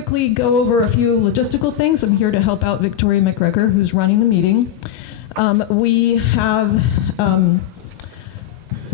quickly go over a few logistical things. I'm here to help out Victoria McGregor, who's running the meeting. We have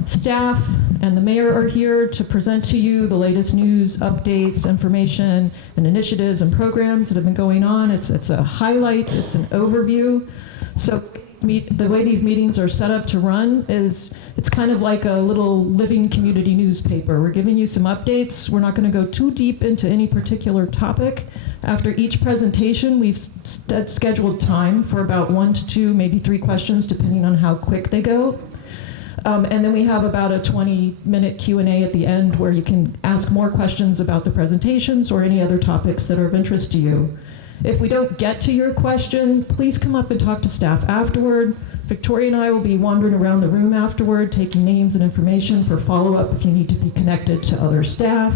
staff and the mayor are here to present to you the latest news, updates, information, and initiatives and programs that have been going on. It's a highlight, it's an overview. So the way these meetings are set up to run is it's kind of like a little living community newspaper. We're giving you some updates. We're not going to go too deep into any particular topic. After each presentation, we've scheduled time for about 1 to 2, maybe 3 questions, depending on how quick they go. And then we have about a 20-minute Q&A at the end where you can ask more questions about the presentations or any other topics that are of interest to you. If we don't get to your question, please come up and talk to staff afterward. Victoria and I will be wandering around the room afterward, taking names and information for follow-up if you need to be connected to other staff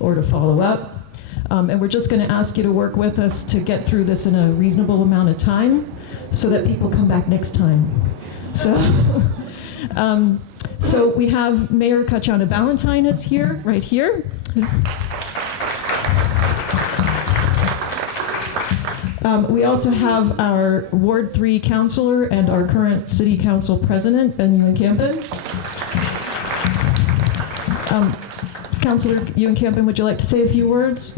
or to follow up. And we're just going to ask you to work with us to get through this in a reasonable amount of time so that people come back next time. So, so we have Mayor Kachana Ballantyne is here, right here. We also have our Ward 3 councilor and our current City Council President, Ben Ewan-Campen. Councilor Ewan-Campen, would you like to say a few words?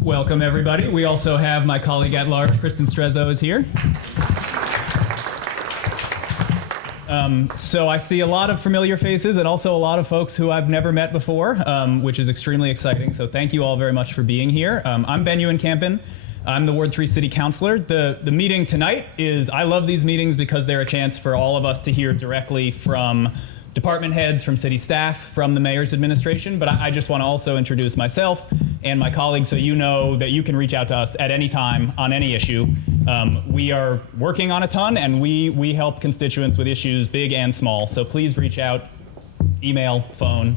Welcome, everybody. We also have my colleague at large, Kristen Strezzo, is here. So I see a lot of familiar faces and also a lot of folks who I've never met before, which is extremely exciting. So thank you all very much for being here. I'm Ben Ewan-Campen. I'm the Ward 3 City Councilor. The meeting tonight is, I love these meetings because they're a chance for all of us to hear directly from department heads, from city staff, from the mayor's administration. But I just want to also introduce myself and my colleagues so you know that you can reach out to us at any time on any issue. We are working on a ton, and we help constituents with issues big and small. So please reach out, email, phone,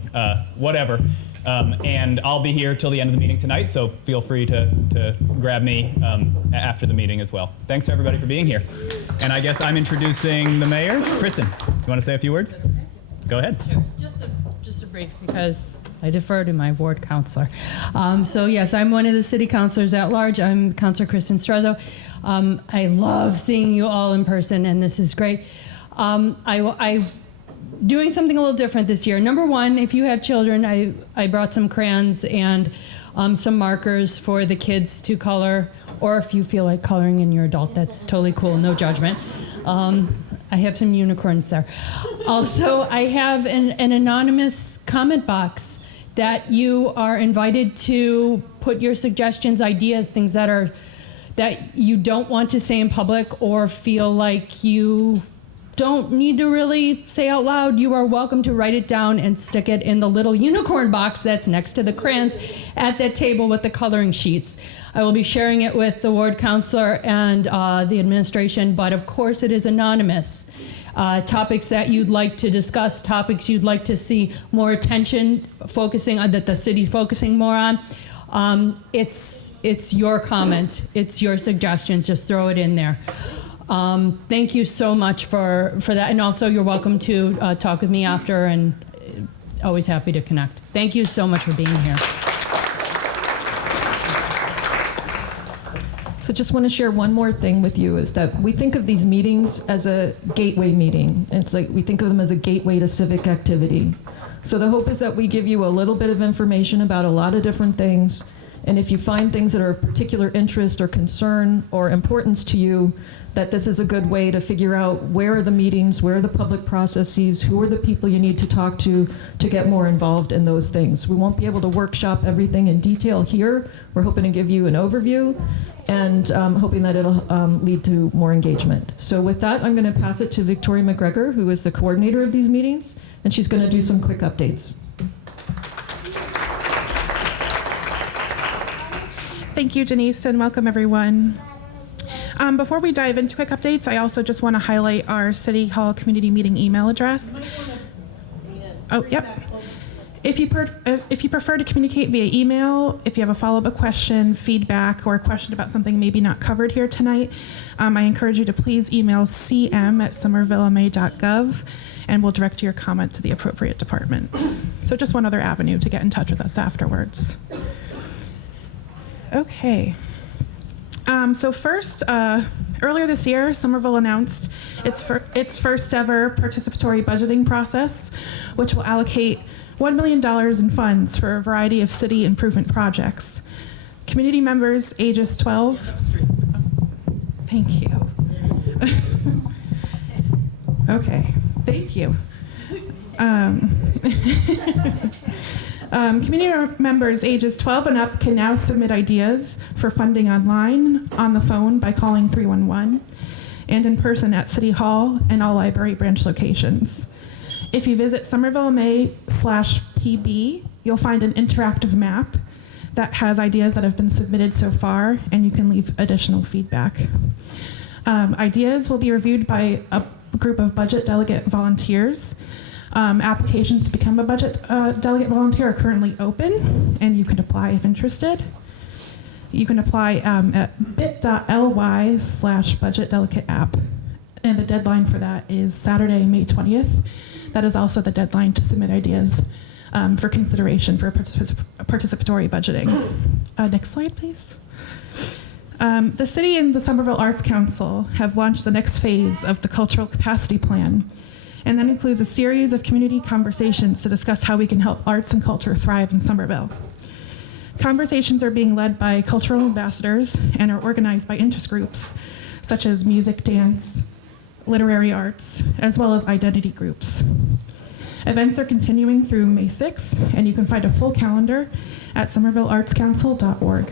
whatever. And I'll be here till the end of the meeting tonight, so feel free to grab me after the meeting as well. Thanks everybody for being here. And I guess I'm introducing the mayor. Kristen, you want to say a few words? Is that okay? Go ahead. Sure. Just a brief, because I defer to my ward councilor. So yes, I'm one of the city councilors at large. I'm Councilor Kristen Strezzo. I love seeing you all in person, and this is great. I'm doing something a little different this year. Number one, if you have children, I brought some crayons and some markers for the kids to color, or if you feel like coloring in your adult, that's totally cool, no judgment. I have some unicorns there. Also, I have an anonymous comment box that you are invited to put your suggestions, ideas, things that you don't want to say in public or feel like you don't need to really say out loud. You are welcome to write it down and stick it in the little unicorn box that's next to the crayons at that table with the coloring sheets. I will be sharing it with the ward councilor and the administration, but of course it is anonymous. Topics that you'd like to discuss, topics you'd like to see more attention focusing on, that the city's focusing more on. It's your comment, it's your suggestions, just throw it in there. Thank you so much for that, and also you're welcome to talk with me after, and always happy to connect. Thank you so much for being here. So just want to share one more thing with you, is that we think of these meetings as a gateway meeting. It's like we think of them as a gateway to civic activity. So the hope is that we give you a little bit of information about a lot of different things. And if you find things that are of particular interest or concern or importance to you, that this is a good way to figure out where are the meetings, where are the public processes, who are the people you need to talk to get more involved in those things. We won't be able to workshop everything in detail here. We're hoping to give you an overview, and hoping that it'll lead to more engagement. So with that, I'm going to pass it to Victoria McGregor, who is the coordinator of these meetings, and she's going to do some quick updates. Thank you, Denise, and welcome everyone. Before we dive into quick updates, I also just want to highlight our City Hall community meeting email address. Oh, yep. If you prefer to communicate via email, if you have a follow-up question, feedback, or a question about something maybe not covered here tonight, I encourage you to please email cm@somervillema.gov. and we'll direct your comment to the appropriate department. So just one other avenue to get in touch with us afterwards. Okay. So first, earlier this year, Somerville announced its first ever participatory budgeting process, which will allocate $1 million in funds for a variety of city improvement projects. Community members ages 12. Thank you. Okay, thank you. Community members ages 12 and up can now submit ideas for funding online, on the phone by calling 311, and in person at City Hall and all library branch locations. If you visit somervillema.pb, you'll find an interactive map that has ideas that have been submitted so far, and you can leave additional feedback. Ideas will be reviewed by a group of budget delegate volunteers. Applications to become a budget delegate volunteer are currently open, and you can apply if interested. You can apply at bit.ly/budgetdelegateapp, and the deadline for that is Saturday, May 20th. That is also the deadline to submit ideas for consideration for participatory budgeting. Next slide, please. The city and the Somerville Arts Council have launched the next phase of the Cultural Capacity Plan, and that includes a series of community conversations to discuss how we can help arts and culture thrive in Somerville. Conversations are being led by cultural ambassadors and are organized by interest groups such as music, dance, literary arts, as well as identity groups. Events are continuing through May 6th, and you can find a full calendar at somervilleartscouncil.org.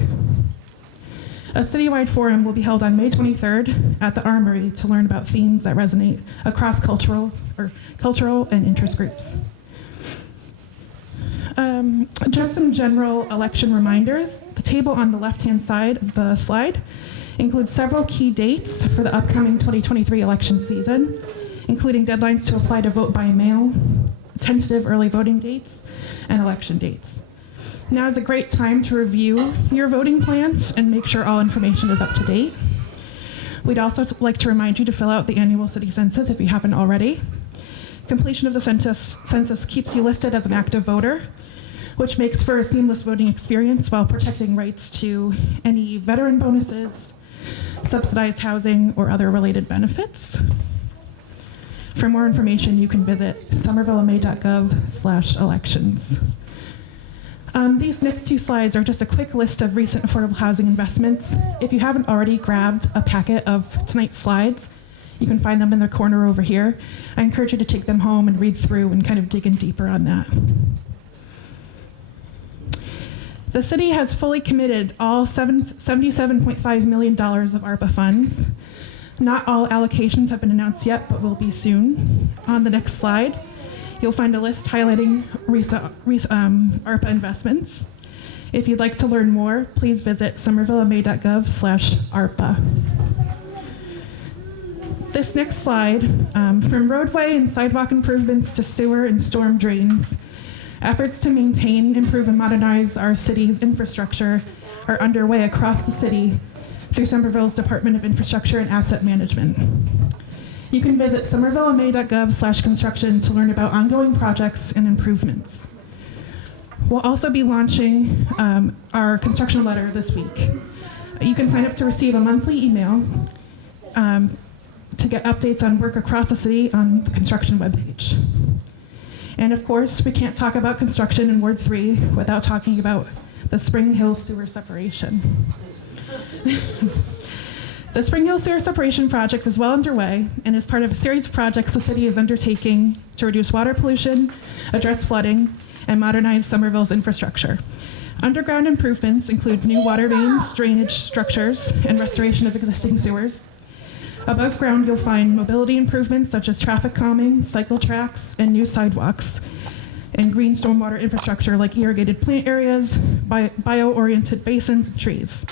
A citywide forum will be held on May 23rd at the Armory to learn about themes that resonate across cultural and interest groups. Just some general election reminders. The table on the left-hand side of the slide includes several key dates for the upcoming 2023 election season, including deadlines to apply to vote by mail, tentative early voting dates, and election dates. Now is a great time to review your voting plans and make sure all information is up to date. We'd also like to remind you to fill out the annual city census if you haven't already. Completion of the census keeps you listed as an active voter, which makes for a seamless voting experience while protecting rights to any veteran bonuses, subsidized housing, or other related benefits. For more information, you can visit somervillema.gov/elections. These next two slides are just a quick list of recent affordable housing investments. If you haven't already grabbed a packet of tonight's slides, you can find them in the corner over here. I encourage you to take them home and read through and kind of dig in deeper on that. The city has fully committed all $77.5 million of ARPA funds. Not all allocations have been announced yet, but will be soon. On the next slide, you'll find a list highlighting ARPA investments. If you'd like to learn more, please visit somervillema.gov/ARPA. This next slide, from roadway and sidewalk improvements to sewer and storm drains, efforts to maintain, improve, and modernize our city's infrastructure are underway across the city through Somerville's Department of Infrastructure and Asset Management. You can visit somervillema.gov/construction to learn about ongoing projects and improvements. We'll also be launching our construction letter this week. You can sign up to receive a monthly email to get updates on work across the city on the construction webpage. And of course, we can't talk about construction in Ward 3 without talking about the Spring Hill sewer separation. The Spring Hill sewer separation project is well underway and is part of a series of projects the city is undertaking to reduce water pollution, address flooding, and modernize Somerville's infrastructure. Underground improvements include new water mains, drainage structures, and restoration of existing sewers. Above ground, you'll find mobility improvements such as traffic calming, cycle tracks, and new sidewalks, and green stormwater infrastructure like irrigated plant areas, bio-oriented basins, and trees.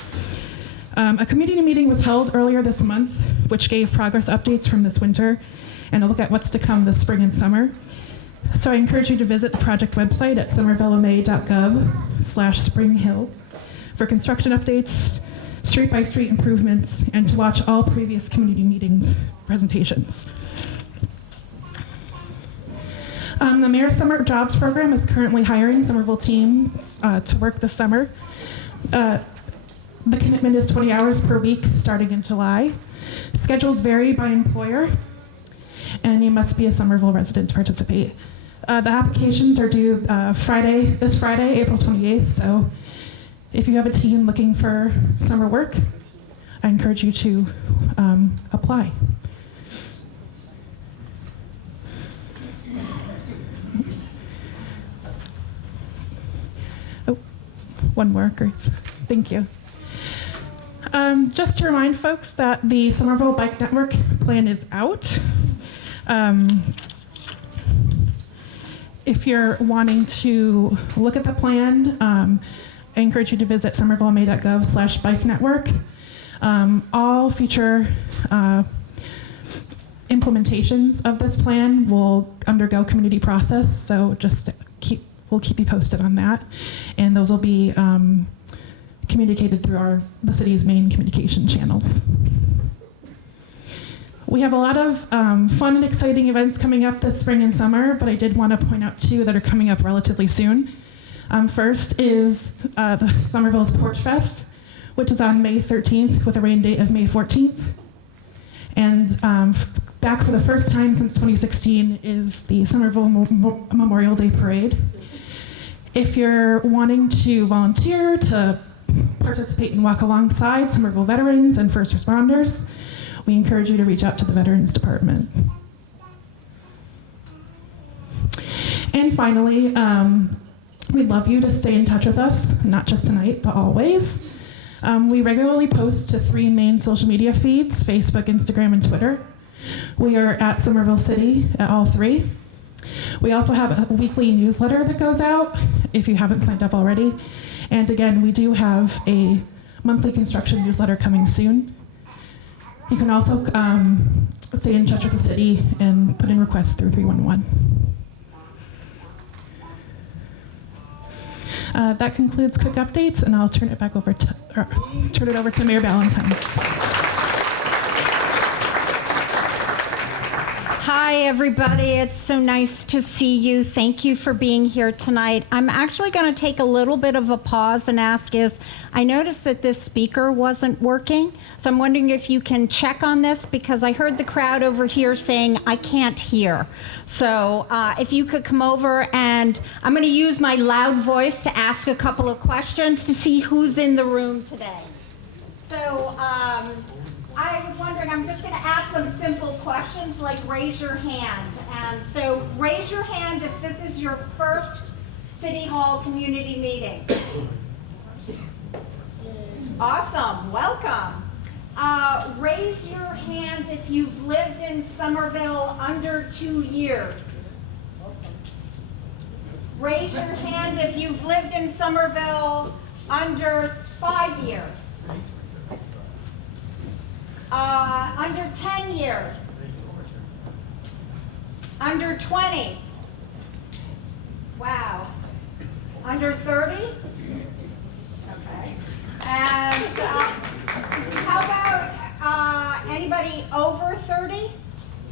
A community meeting was held earlier this month, which gave progress updates from this winter and a look at what's to come this spring and summer. So I encourage you to visit the project website at somervillema.gov/springhill for construction updates, street-by-street improvements, and to watch all previous community meetings presentations. The Mayor's Summer Jobs Program is currently hiring Somerville teams to work this summer. The commitment is 20 hours per week starting in July. Schedules vary by employer, and you must be a Somerville resident to participate. The applications are due this Friday, April 28th, so if you have a team looking for summer work, I encourage you to apply. Oh, one more, Grace. Thank you. Just to remind folks that the Somerville Bike Network plan is out. If you're wanting to look at the plan, I encourage you to visit somervillema.gov/bike network. All future implementations of this plan will undergo community process, so we'll keep you posted on that, and those will be communicated through the city's main communication channels. We have a lot of fun and exciting events coming up this spring and summer, but I did want to point out two that are coming up relatively soon. First is the Somerville's Porch Fest, which is on May 13th with a rain date of May 14th. And back for the first time since 2016 is the Somerville Memorial Day Parade. If you're wanting to volunteer to participate and walk alongside Somerville veterans and first responders, we encourage you to reach out to the Veterans Department. And finally, we'd love you to stay in touch with us, not just tonight, but always. We regularly post to 3 main social media feeds, Facebook, Instagram, and Twitter. We are at Somerville City at all 3. We also have a weekly newsletter that goes out, if you haven't signed up already. And again, we do have a monthly construction newsletter coming soon. You can also stay in touch with the city and put in requests through 311. That concludes quick updates, and I'll turn it over to Mayor Ballantyne. Hi, everybody. It's so nice to see you. Thank you for being here tonight. I'm actually going to take a little bit of a pause and ask I noticed that this speaker wasn't working, so I'm wondering if you can check on this, because I heard the crowd over here saying, I can't hear. So if you could come over, and I'm going to use my loud voice to ask a couple of questions to see who's in the room today. So I was wondering, I'm just going to ask some simple questions, like raise your hand. And so raise your hand if this is your first City Hall community meeting. Awesome, welcome. Raise your hand if you've lived in Somerville under 2 years. Raise your hand if you've lived in Somerville under 5 years. Under 10 years. Under 20. Wow. Under 30? Okay. And how about anybody over 30?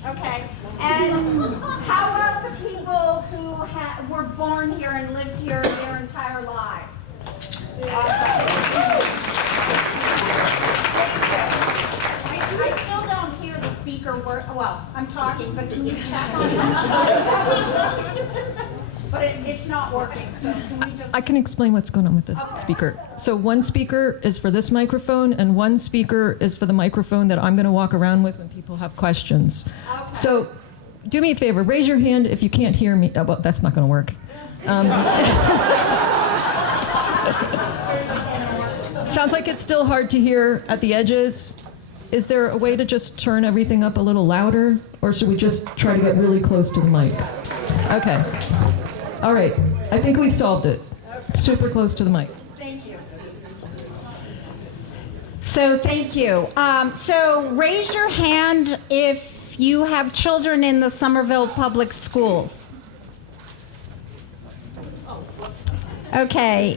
Okay. And how about the people who were born here and lived here their entire lives? I still don't hear the speaker work. Well, I'm talking, but can you check on that? But it's not working, so can we just... I can explain what's going on with the speaker. So one speaker is for this microphone, and one speaker is for the microphone that I'm going to walk around with when people have questions. Okay. So do me a favor, raise your hand if you can't hear me. Oh, well, that's not going to work. Sounds like it's still hard to hear at the edges. Is there a way to just turn everything up a little louder, or should we just try to get really close to the mic? Okay. All right. I think we solved it. Super close to the mic. Thank you. So thank you. So raise your hand if you have children in the Somerville Public Schools. Okay.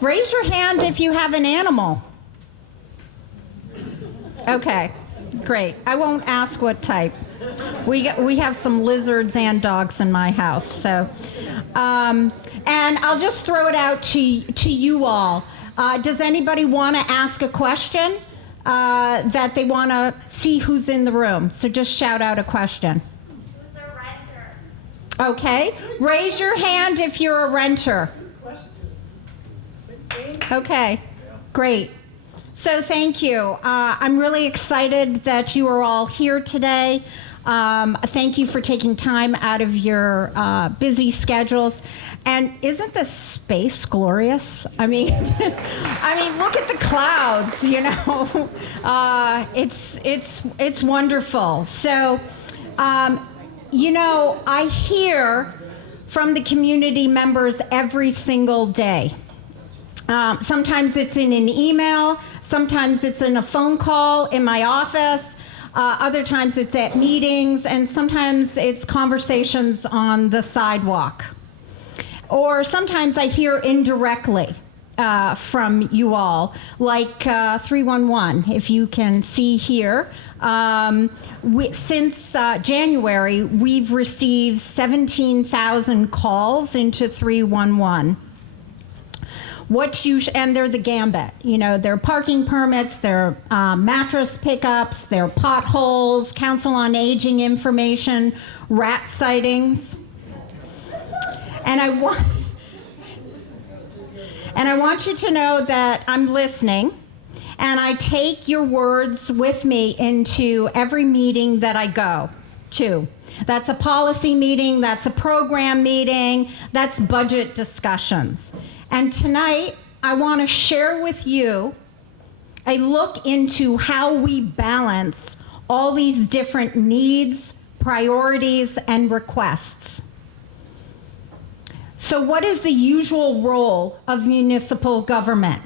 Raise your hand if you have an animal. Okay, great. I won't ask what type. We have some lizards and dogs in my house. So, and I'll just throw it out to you all. Does anybody want to ask a question that they want to see who's in the room? So just shout out a question. Who's a renter? Okay, raise your hand if you're a renter. Okay, great. So thank you. I'm really excited that you are all here today. Thank you for taking time out of your busy schedules. And isn't the space glorious? I mean, look at the clouds. You know, it's wonderful. So, you know, I hear from the community members every single day. Sometimes it's in an email, sometimes it's in a phone call in my office, other times it's at meetings, and sometimes it's conversations on the sidewalk. Or sometimes I hear indirectly from you all, like 311, if you can see here. Since January, we've received 17,000 calls into 311. And they're the gambit. You know, they're parking permits, they're mattress pickups, they're potholes, council on aging information, rat sightings. And I want you to know that I'm listening, and I take your words with me into every meeting that I go to. That's a policy meeting, that's a program meeting, that's budget discussions. And tonight, I want to share with you a look into how we balance all these different needs, priorities, and requests. So what is the usual role of municipal government?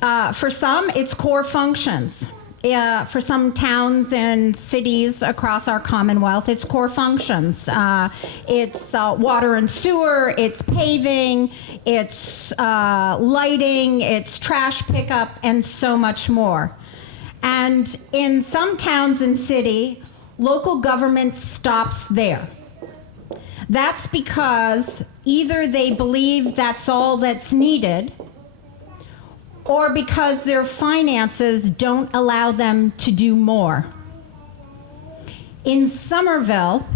For some, it's core functions. For some towns and cities across our Commonwealth, it's core functions. It's water and sewer, it's paving, it's lighting, it's trash pickup, and so much more. And in some towns and cities, local government stops there. That's because either they believe that's all that's needed, or because their finances don't allow them to do more. In Somerville,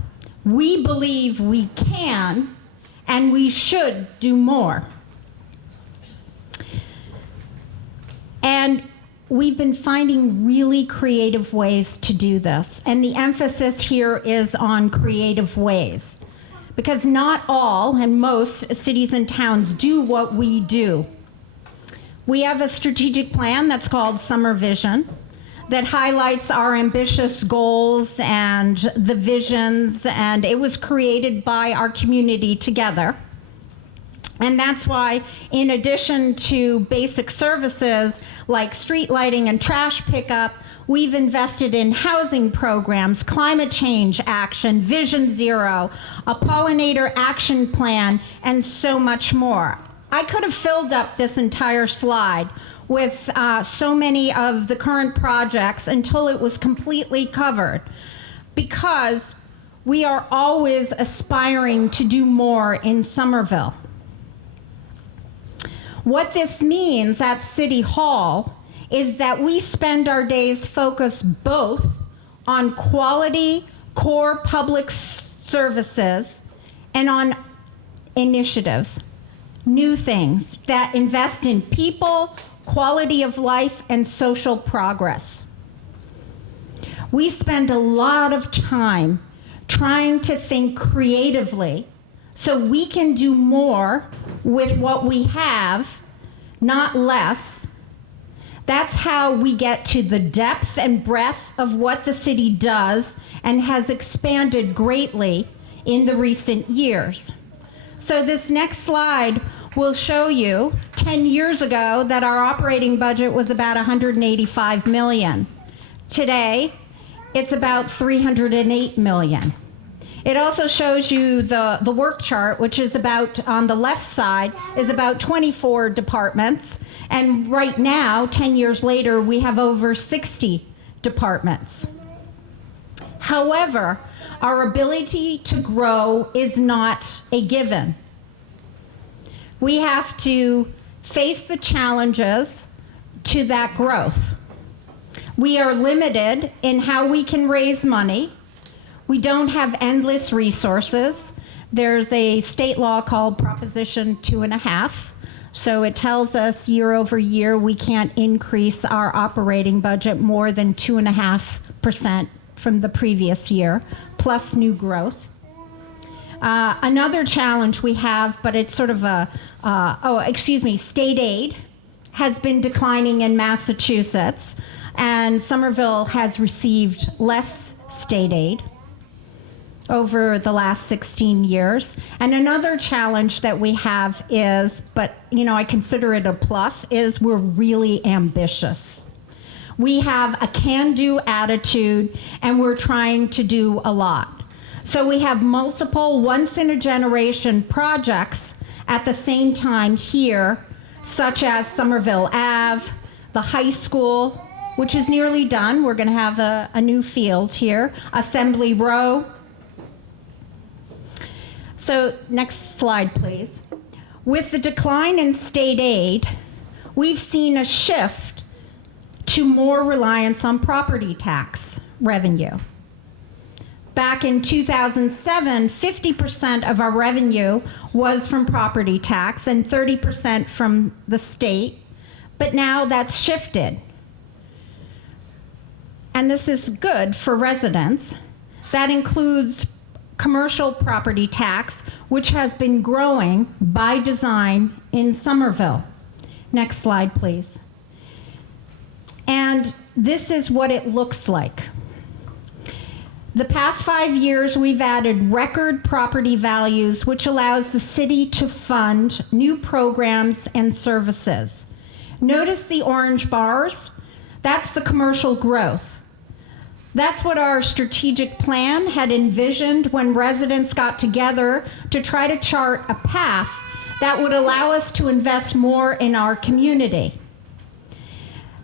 we believe we can and we should do more. And we've been finding really creative ways to do this. And the emphasis here is on creative ways, because not all and most cities and towns do what we do. We have a strategic plan that's called Summer Vision that highlights our ambitious goals and the visions, and it was created by our community together. And that's why, in addition to basic services like street lighting and trash pickup, we've invested in housing programs, climate change action, Vision Zero, a pollinator action plan, and so much more. I could have filled up this entire slide with so many of the current projects until it was completely covered, because we are always aspiring to do more in Somerville. What this means at City Hall is that we spend our days focused both on quality core public services and on initiatives, new things that invest in people, quality of life, and social progress. We spend a lot of time trying to think creatively so we can do more with what we have, not less. That's how we get to the depth and breadth of what the city does and has expanded greatly in the recent years. So this next slide will show you 10 years ago that our operating budget was about $185 million. Today, it's about $308 million. It also shows you the work chart, which is about, on the left side, is about 24 departments. And right now, 10 years later, we have over 60 departments. However, our ability to grow is not a given. We have to face the challenges to that growth. We are limited in how we can raise money. We don't have endless resources. There's a state law called Proposition 2.5. So it tells us year over year we can't increase our operating budget more than 2.5% from the previous year, plus new growth. Another challenge we have, but it's sort of state aid has been declining in Massachusetts, and Somerville has received less state aid over the last 16 years. And another challenge that we have is, but I consider it a plus, is we're really ambitious. We have a can-do attitude, and we're trying to do a lot. So we have multiple once-in-a-generation projects at the same time here, such as Somerville Ave, the high school, which is nearly done. We're going to have a new field here, Assembly Row. So next slide, please. With the decline in state aid, we've seen a shift to more reliance on property tax revenue. Back in 2007, 50% of our revenue was from property tax and 30% from the state, but now that's shifted. And this is good for residents. That includes commercial property tax, which has been growing by design in Somerville. Next slide, please. And this is what it looks like. The past 5 years, we've added record property values, which allows the city to fund new programs and services. Notice the orange bars? That's the commercial growth. That's what our strategic plan had envisioned when residents got together to try to chart a path that would allow us to invest more in our community.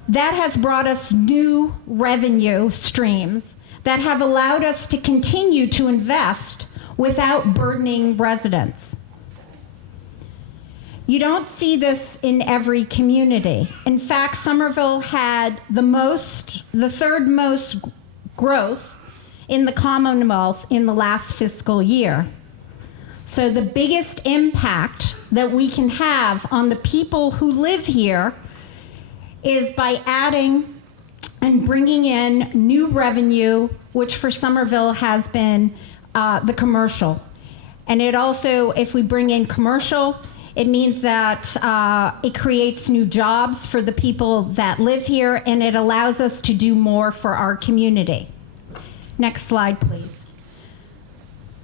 That has brought us new revenue streams that have allowed us to continue to invest without burdening residents. You don't see this in every community. In fact, Somerville had the third most growth in the Commonwealth in the last fiscal year. So the biggest impact that we can have on the people who live here is by adding and bringing in new revenue, which for Somerville has been the commercial. And it also, if we bring in commercial, it means that it creates new jobs for the people that live here, and it allows us to do more for our community. Next slide, please.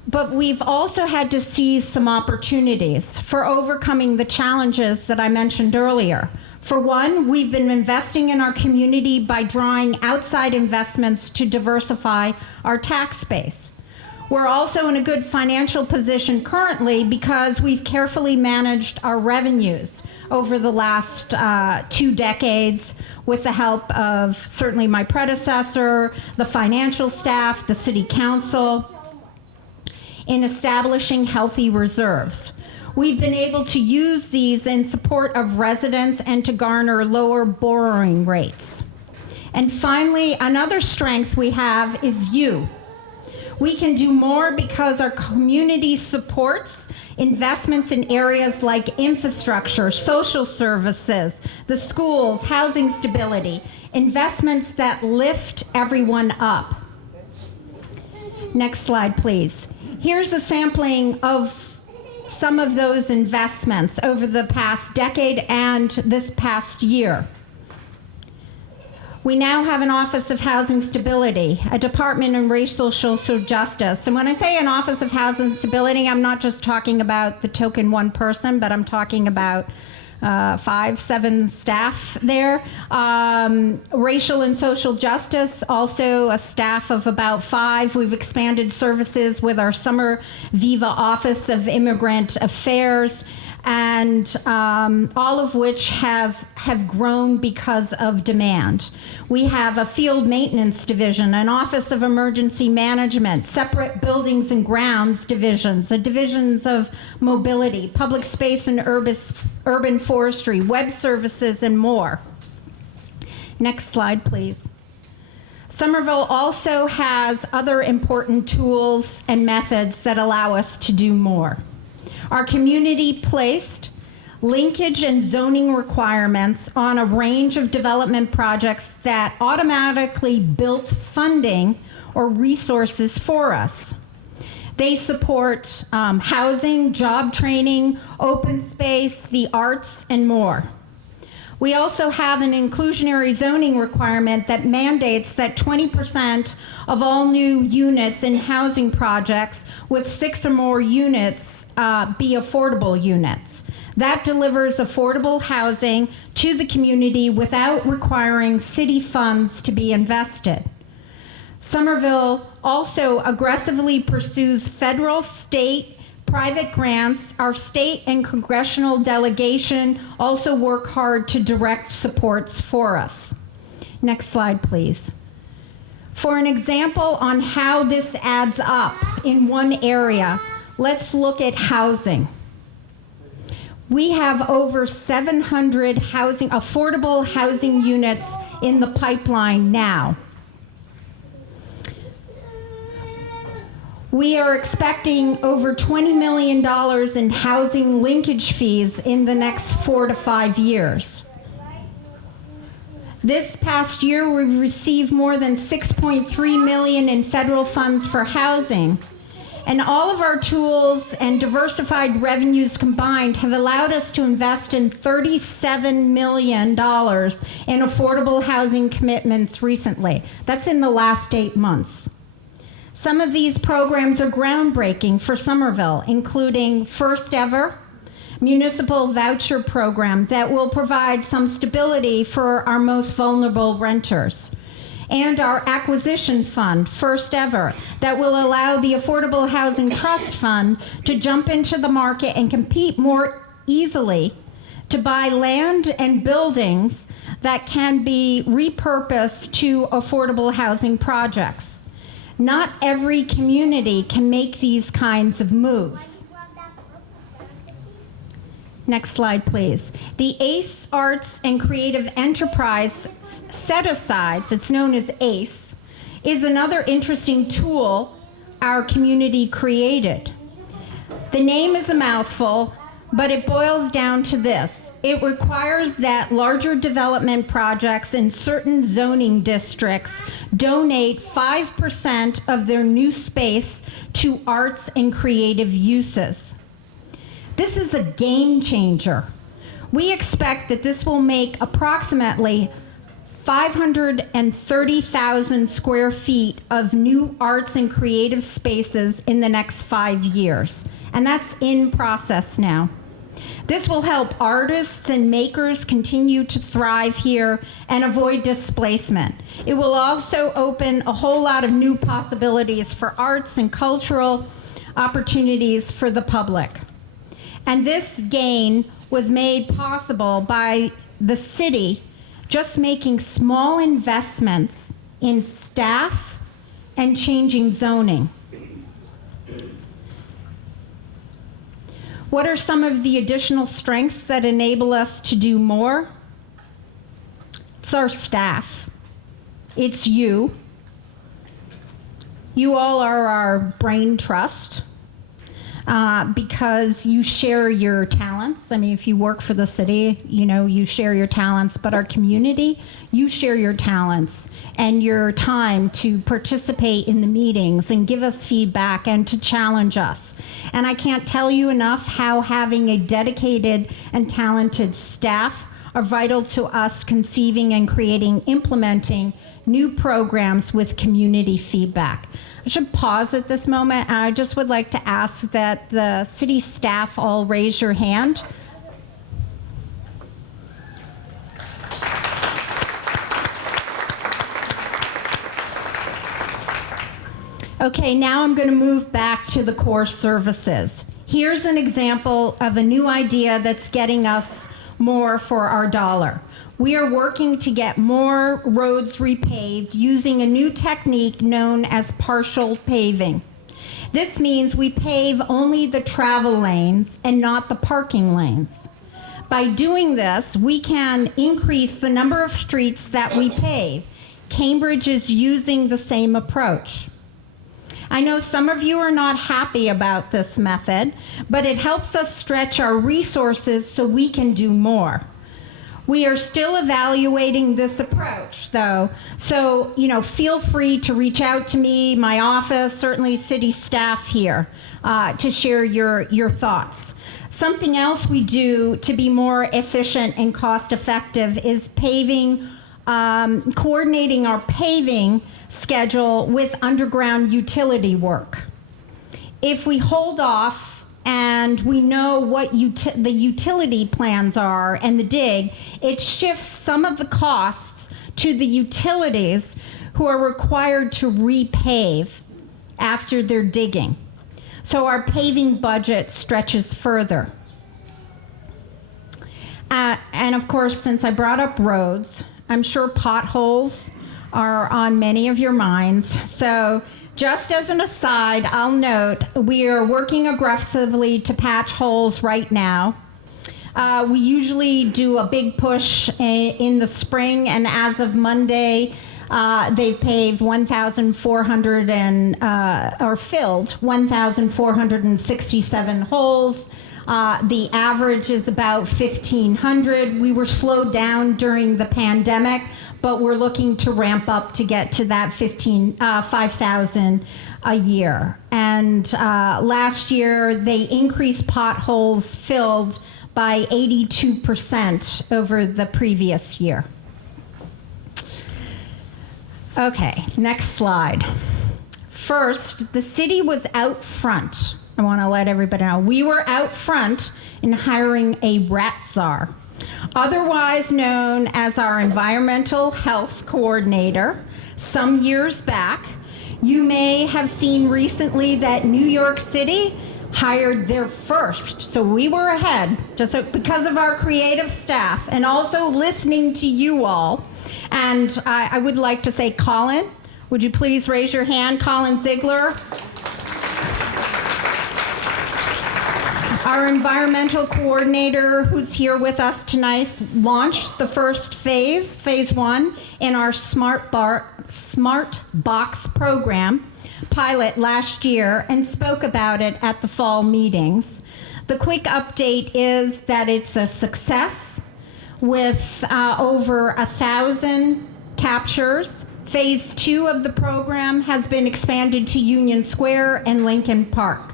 But we've also had to seize some opportunities for overcoming the challenges that I mentioned earlier. For one, we've been investing in our community by drawing outside investments to diversify our tax base. We're also in a good financial position currently because we've carefully managed our revenues over the last 2 decades with the help of certainly my predecessor, the financial staff, the city council, in establishing healthy reserves. We've been able to use these in support of residents and to garner lower borrowing rates. And finally, another strength we have is you. We can do more because our community supports investments in areas like infrastructure, social services, the schools, housing stability, investments that lift everyone up. Next slide, please. Here's a sampling of some of those investments over the past decade and this past year. We now have an Office of Housing Stability, a Department of Racial Social Justice. And when I say an Office of Housing Stability, I'm not just talking about the token one person, but I'm talking about 5, 7 staff there. Racial and Social Justice, also a staff of about 5. We've expanded services with our Summer Viva Office of Immigrant Affairs. and all of which have grown because of demand. We have a field maintenance division, an office of emergency management, separate buildings and grounds divisions, the divisions of mobility, public space and urban forestry, web services, and more. Next slide, please. Somerville also has other important tools and methods that allow us to do more. Our community placed linkage and zoning requirements on a range of development projects that automatically built funding or resources for us. They support housing, job training, open space, the arts, and more. We also have an inclusionary zoning requirement that mandates that 20% of all new units in housing projects with 6 or more units be affordable units. That delivers affordable housing to the community without requiring city funds to be invested. Somerville also aggressively pursues federal, state, private grants. Our state and congressional delegation also work hard to direct supports for us. Next slide, please. For an example on how this adds up in one area, let's look at housing. We have over 700 affordable housing units in the pipeline now. We are expecting over $20 million in housing linkage fees in the next 4 to 5 years. This past year, we received more than $6.3 million in federal funds for housing, and all of our tools and diversified revenues combined have allowed us to invest in $37 million in affordable housing commitments recently. That's in the last 8 months. Some of these programs are groundbreaking for Somerville, including First Ever Municipal Voucher Program that will provide some stability for our most vulnerable renters, and our acquisition fund, First Ever, that will allow the Affordable Housing Trust Fund to jump into the market and compete more easily to buy land and buildings that can be repurposed to affordable housing projects. Not every community can make these kinds of moves. Next slide, please. The ACE Arts and Creative Enterprise set-asides, it's known as ACE, is another interesting tool our community created. The name is a mouthful, but it boils down to this. It requires that larger development projects in certain zoning districts donate 5% of their new space to arts and creative uses. This is a game changer. We expect that this will make approximately 530,000 square feet of new arts and creative spaces in the next 5 years, and that's in process now. This will help artists and makers continue to thrive here and avoid displacement. It will also open a whole lot of new possibilities for arts and cultural opportunities for the public. And this gain was made possible by the city just making small investments in staff and changing zoning. What are some of the additional strengths that enable us to do more? It's our staff. It's you. You all are our brain trust because you share your talents. I mean, if you work for the city, you know, you share your talents, but our community, you share your talents and your time to participate in the meetings and give us feedback and to challenge us. And I can't tell you enough how having a dedicated and talented staff are vital to us conceiving and implementing new programs with community feedback. I should pause at this moment, and I just would like to ask that the city staff all raise your hand. Okay, now I'm going to move back to the core services. Here's an example of a new idea that's getting us more for our dollar. We are working to get more roads repaved using a new technique known as partial paving. This means we pave only the travel lanes and not the parking lanes. By doing this, we can increase the number of streets that we pave. Cambridge is using the same approach. I know some of you are not happy about this method, but it helps us stretch our resources so we can do more. We are still evaluating this approach, though, so feel free to reach out to me, my office, certainly city staff here, to share your thoughts. Something else we do to be more efficient and cost-effective is paving, coordinating our paving schedule with underground utility work. If we hold off and we know what the utility plans are and the dig, it shifts some of the costs to the utilities who are required to repave after they're digging. So our paving budget stretches further. And of course, since I brought up roads, I'm sure potholes are on many of your minds. So just as an aside, I'll note we are working aggressively to patch holes right now. We usually do a big push in the spring, and as of Monday, they've paved 1,400 or filled 1,467 holes. The average is about 1,500. We were slowed down during the pandemic, but we're looking to ramp up to get to that 5,000 a year. And last year, they increased potholes filled by 82% over the previous year. Okay, next slide. First, the city was out front. I want to let everybody know. We were out front in hiring a rat czar, otherwise known as our environmental health coordinator. Some years back, you may have seen recently that New York City hired their first. So we were ahead just because of our creative staff and also listening to you all. And I would like to say, Colin, would you please raise your hand? Colin Ziegler. Our environmental coordinator, who's here with us tonight, launched the first phase 1, in our Smart Box program pilot last year and spoke about it at the fall meetings. The quick update is that it's a success with over 1,000 captures. Phase 2 of the program has been expanded to Union Square and Lincoln Park.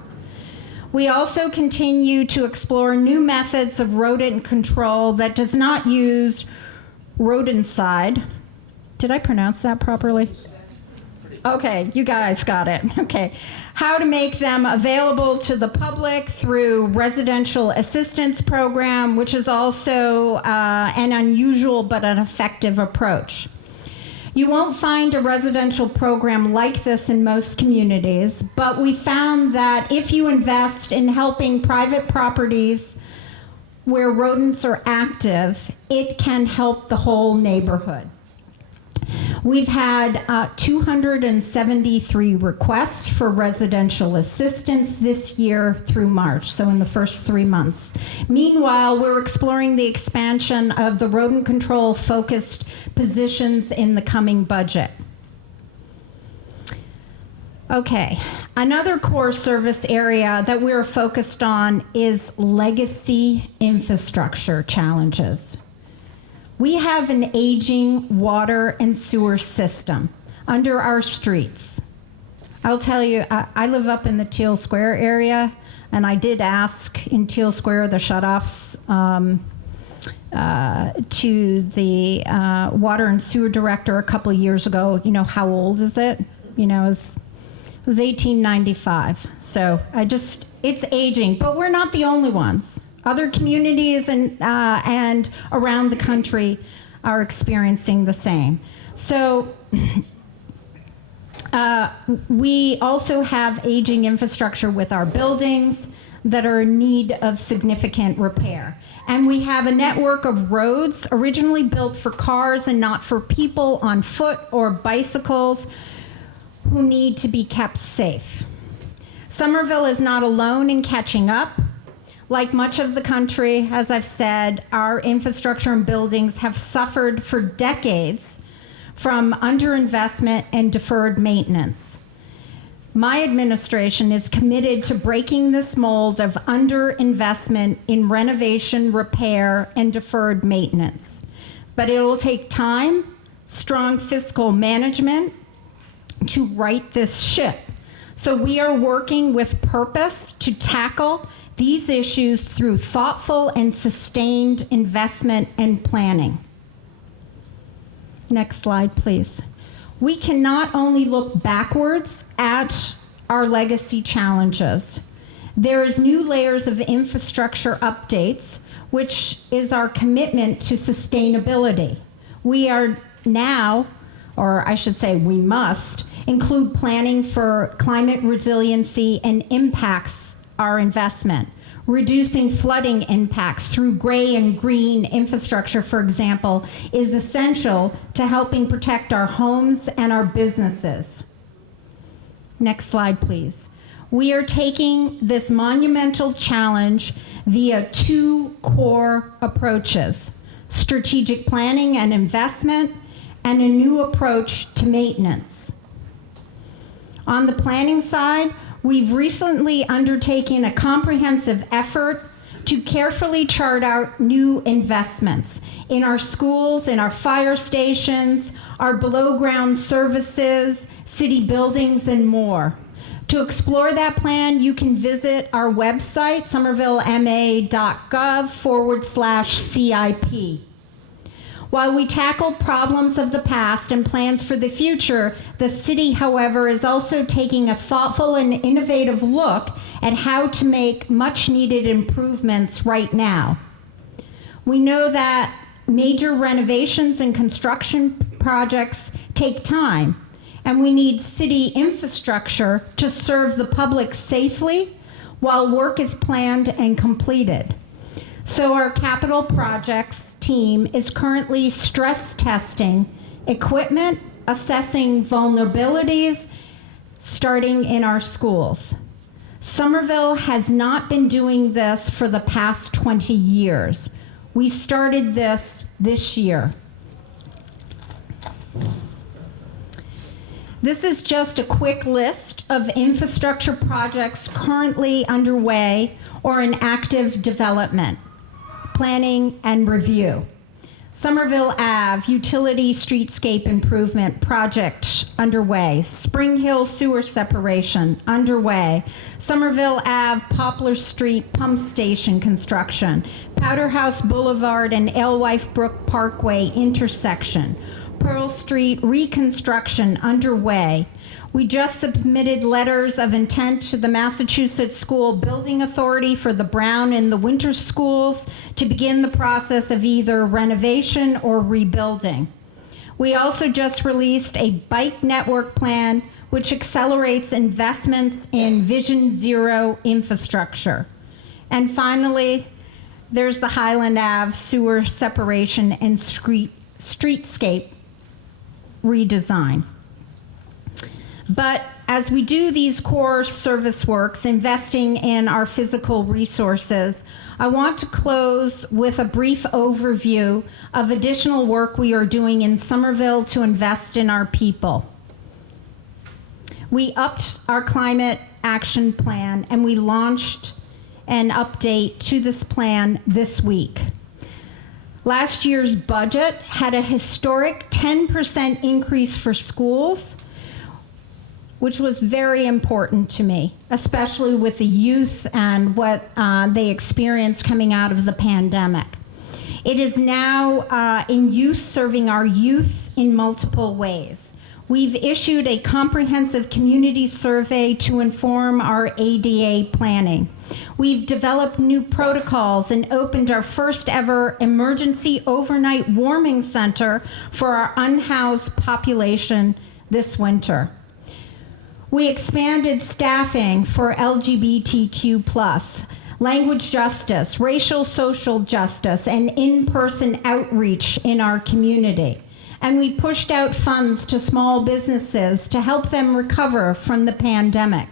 We also continue to explore new methods of rodent control that does not use rodenticide. Did I pronounce that properly? Okay, you guys got it. Okay. How to make them available to the public through residential assistance program, which is also an unusual but an effective approach. You won't find a residential program like this in most communities, but we found that if you invest in helping private properties where rodents are active, it can help the whole neighborhood. We've had 273 requests for residential assistance this year through March, so in the first 3 months. Meanwhile, we're exploring the expansion of the rodent control focused positions in the coming budget. Okay, another core service area that we're focused on is legacy infrastructure challenges. We have an aging water and sewer system under our streets. I'll tell you, I live up in the Teal Square area, and I did ask in Teal Square the shutoffs to the water and sewer director a couple of years ago, how old is it? It was 1895. So it's aging, but we're not the only ones. Other communities and around the country are experiencing the same. So we also have aging infrastructure with our buildings. that are in need of significant repair. And we have a network of roads originally built for cars and not for people on foot or bicycles who need to be kept safe. Somerville is not alone in catching up. Like much of the country, as I've said, our infrastructure and buildings have suffered for decades from underinvestment and deferred maintenance. My administration is committed to breaking this mold of underinvestment in renovation, repair, and deferred maintenance. But it will take time, strong fiscal management to right this ship. So we are working with purpose to tackle these issues through thoughtful and sustained investment and planning. Next slide, please. We can not only look backwards at our legacy challenges. There is new layers of infrastructure updates, which is our commitment to sustainability. We are now, or I should say we must, include planning for climate resiliency and impacts our investment. Reducing flooding impacts through gray and green infrastructure, for example, is essential to helping protect our homes and our businesses. Next slide, please. We are taking this monumental challenge via two core approaches: strategic planning and investment, and a new approach to maintenance. On the planning side, we've recently undertaken a comprehensive effort to carefully chart out new investments in our schools, in our fire stations, our below-ground services, city buildings, and more. To explore that plan, you can visit our website, somervillema.gov/CIP. While we tackle problems of the past and plans for the future, the city, however, is also taking a thoughtful and innovative look at how to make much-needed improvements right now. We know that major renovations and construction projects take time, and we need city infrastructure to serve the public safely while work is planned and completed. So our capital projects team is currently stress testing equipment, assessing vulnerabilities, starting in our schools. Somerville has not been doing this for the past 20 years. We started this year. This is just a quick list of infrastructure projects currently underway or in active development. Planning and review. Somerville Ave Utility Streetscape Improvement Project underway. Spring Hill Sewer Separation underway. Somerville Ave Poplar Street Pump Station construction. Powderhouse Boulevard and Alewife Brook Parkway intersection. Pearl Street reconstruction underway. We just submitted letters of intent to the Massachusetts School Building Authority for the Brown and the Winter schools to begin the process of either renovation or rebuilding. We also just released a bike network plan which accelerates investments in Vision Zero infrastructure. And finally, there's the Highland Ave sewer separation and streetscape redesign. But as we do these core service works, investing in our physical resources, I want to close with a brief overview of additional work we are doing in Somerville to invest in our people. We upped our climate action plan and we launched an update to this plan this week. Last year's budget had a historic 10% increase for schools, which was very important to me, especially with the youth and what they experienced coming out of the pandemic. It is now in use, serving our youth in multiple ways. We've issued a comprehensive community survey to inform our ADA planning. We've developed new protocols and opened our first ever emergency overnight warming center for our unhoused population this winter. We expanded staffing for LGBTQ+. language justice, racial social justice, and in-person outreach in our community. And we pushed out funds to small businesses to help them recover from the pandemic.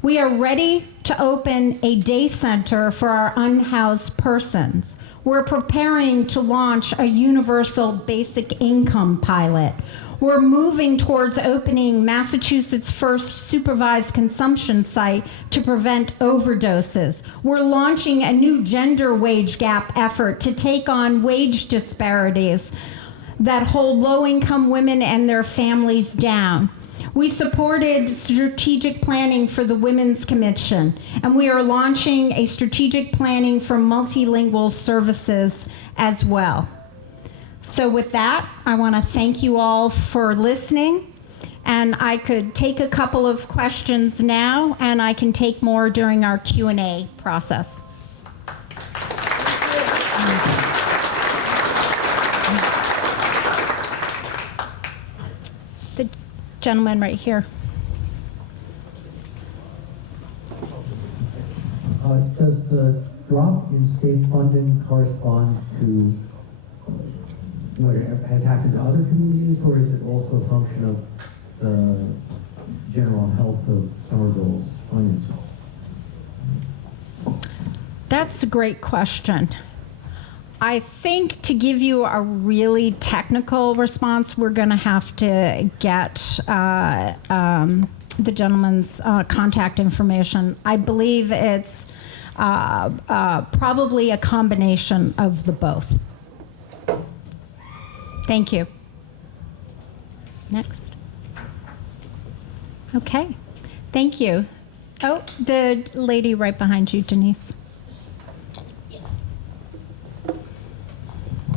We are ready to open a day center for our unhoused persons. We're preparing to launch a universal basic income pilot. We're moving towards opening Massachusetts' first supervised consumption site to prevent overdoses. We're launching a new gender wage gap effort to take on wage disparities that hold low-income women and their families down. We supported strategic planning for the Women's Commission, and we are launching a strategic planning for multilingual services as well. So with that, I want to thank you all for listening, and I could take a couple of questions now, and I can take more during our Q&A process. The gentleman right here. Does the drop in state funding correspond to what has happened to other communities, or is it also a function of the general health of Somerville's finances? That's a great question. I think to give you a really technical response, we're going to have to get the gentleman's contact information. I believe it's probably a combination of the both. Thank you. Next. Okay. Thank you. Oh, the lady right behind you, Denise.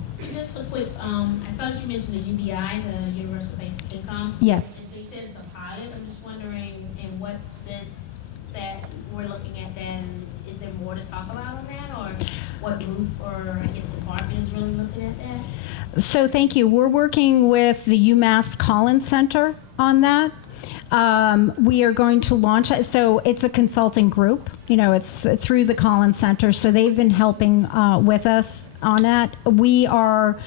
So just a quick, I saw that you mentioned the UBI, the Universal Basic Income. Yes. And so you said it's a pilot. I'm just wondering in what sense that we're looking at that, and is there more to talk about on that, or what group or I guess department is really looking at that? So thank you. We're working with the UMass Collins Center on that. We are going to launch it. So it's a consulting group. You know, it's through the Collins Center. So they've been helping with us on that. We are,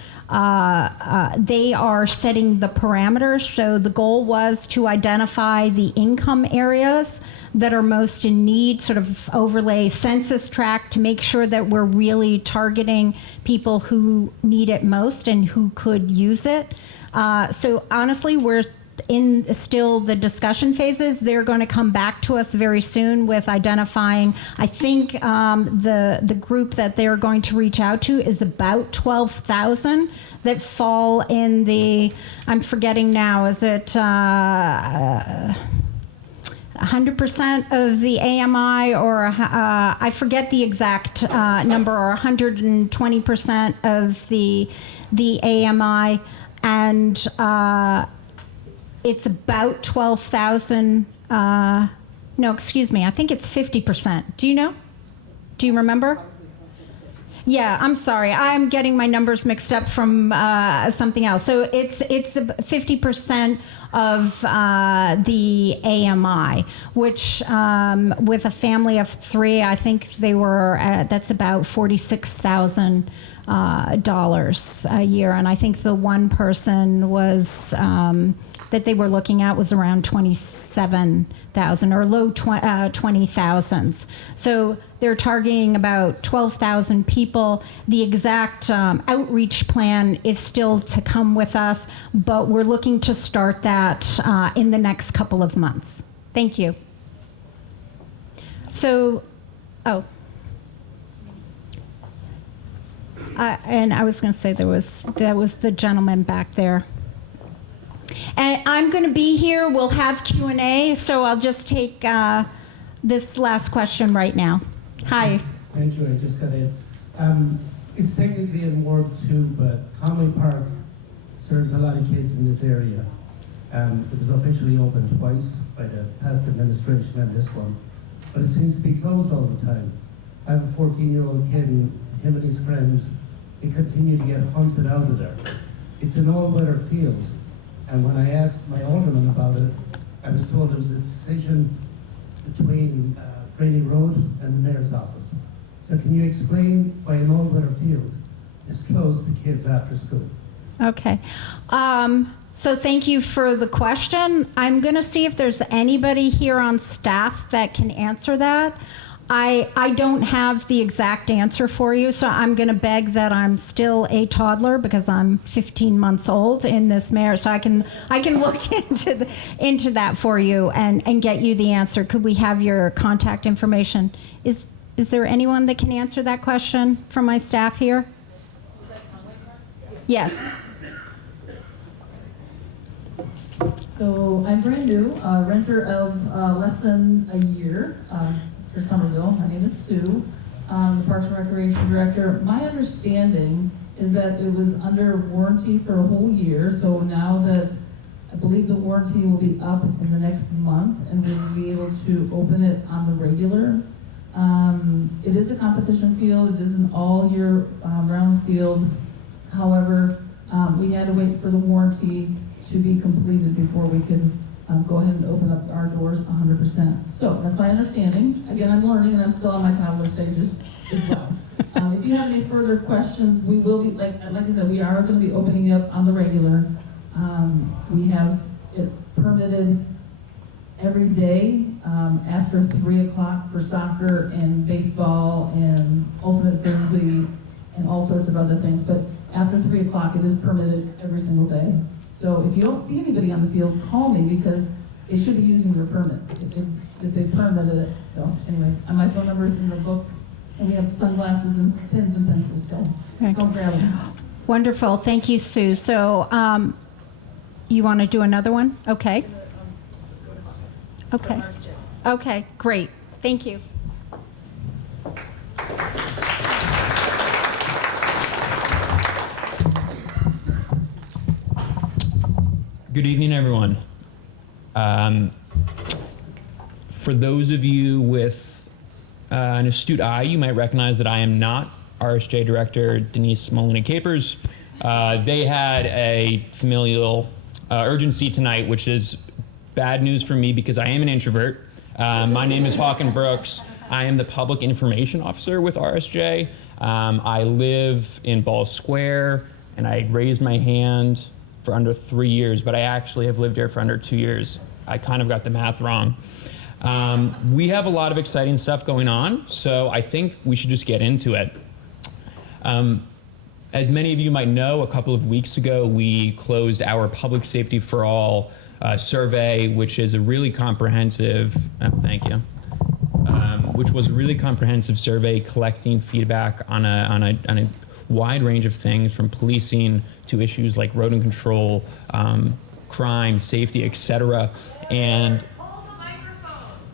they are setting the parameters. So the goal was to identify the income areas that are most in need, sort of overlay census tract to make sure that we're really targeting people who need it most and who could use it. So honestly, we're in still the discussion phases. They're going to come back to us very soon with identifying, I think the group that they're going to reach out to is about 12,000 that fall in the, I'm forgetting now, is it 100% of the AMI, or I forget the exact number, or 120% of the AMI, and it's about 12,000. No, excuse me. I think it's 50%. Do you know? Do you remember? Yeah, I'm sorry. I'm getting my numbers mixed up from something else. So it's 50% of the AMI, which with a family of 3, I think they were that's about $46,000 a year, and I think the one person was that they were looking at was around 27,000 or low 20,000s. So they're targeting about 12,000 people. The exact outreach plan is still to come with us, but we're looking to start that in the next couple of months. Thank you. So, and I was going to say that was the gentleman back there. And I'm going to be here. We'll have Q&A, so I'll just take this last question right now. Hi. Thank you. I just got in. It's technically in Ward 2, but Conway Park serves a lot of kids in this area. It was officially opened twice by the past administration and this one, but it seems to be closed all the time. I have a 14-year-old kid, and him and his friends, they continue to get hunted out of there. It's an all-weather field. And when I asked my alderman about it, I was told it was a decision between Rainy Road, and the mayor's office. So can you explain why an all-weather field is closed to kids after school? Okay. So thank you for the question. I'm going to see if there's anybody here on staff that can answer that. I don't have the exact answer for you, so I'm going to beg that I'm still a toddler because I'm 15 months old in this mayor, so I can look into that for you and get you the answer. Could we have your contact information? Is there anyone that can answer that question from my staff here? Yes. So I'm brand new, renter of less than a year for Somerville. My name is Sue. I'm the Parks and Recreation Director. My understanding is that it was under warranty for a whole year. So now that I believe the warranty will be up in the next month and we'll be able to open it on the regular. It is a competition field. It is an all year round field. However, we had to wait for the warranty to be completed before we could go ahead and open up our doors 100%. So that's my understanding. Again, I'm learning and I'm still on my toddler stage as well. If you have any further questions, we will be, like I said, we are going to be opening up on the regular. We have it permitted every day after 3 o'clock for soccer and baseball and ultimate frisbee and all sorts of other things. But after 3 o'clock, it is permitted every single day. So if you don't see anybody on the field, call me because they should be using their permit if they permitted it. So anyway, my phone number is in the book, and we have sunglasses and pens and pencils. So go grab them. Wonderful. Thank you, Sue. So you want to do another one? Okay. Okay. Okay, great. Thank you. Good evening, everyone. For those of you with an astute eye, you might recognize that I am not RSJ Director Denise Molina-Capers. They had a familial urgency tonight, which is bad news for me because I am an introvert. My name is Hawken Brooks. I am the Public Information Officer with RSJ. I live in Ball Square, and I raised my hand for under 3 years, but I actually have lived here for under 2 years. I kind of got the math wrong. We have a lot of exciting stuff going on, so I think we should just get into it. As many of you might know, a couple of weeks ago, we closed our Public Safety for All survey, which is a really comprehensive, which was a really comprehensive survey collecting feedback on a wide range of things from policing to issues like rodent control, crime, safety, etc. And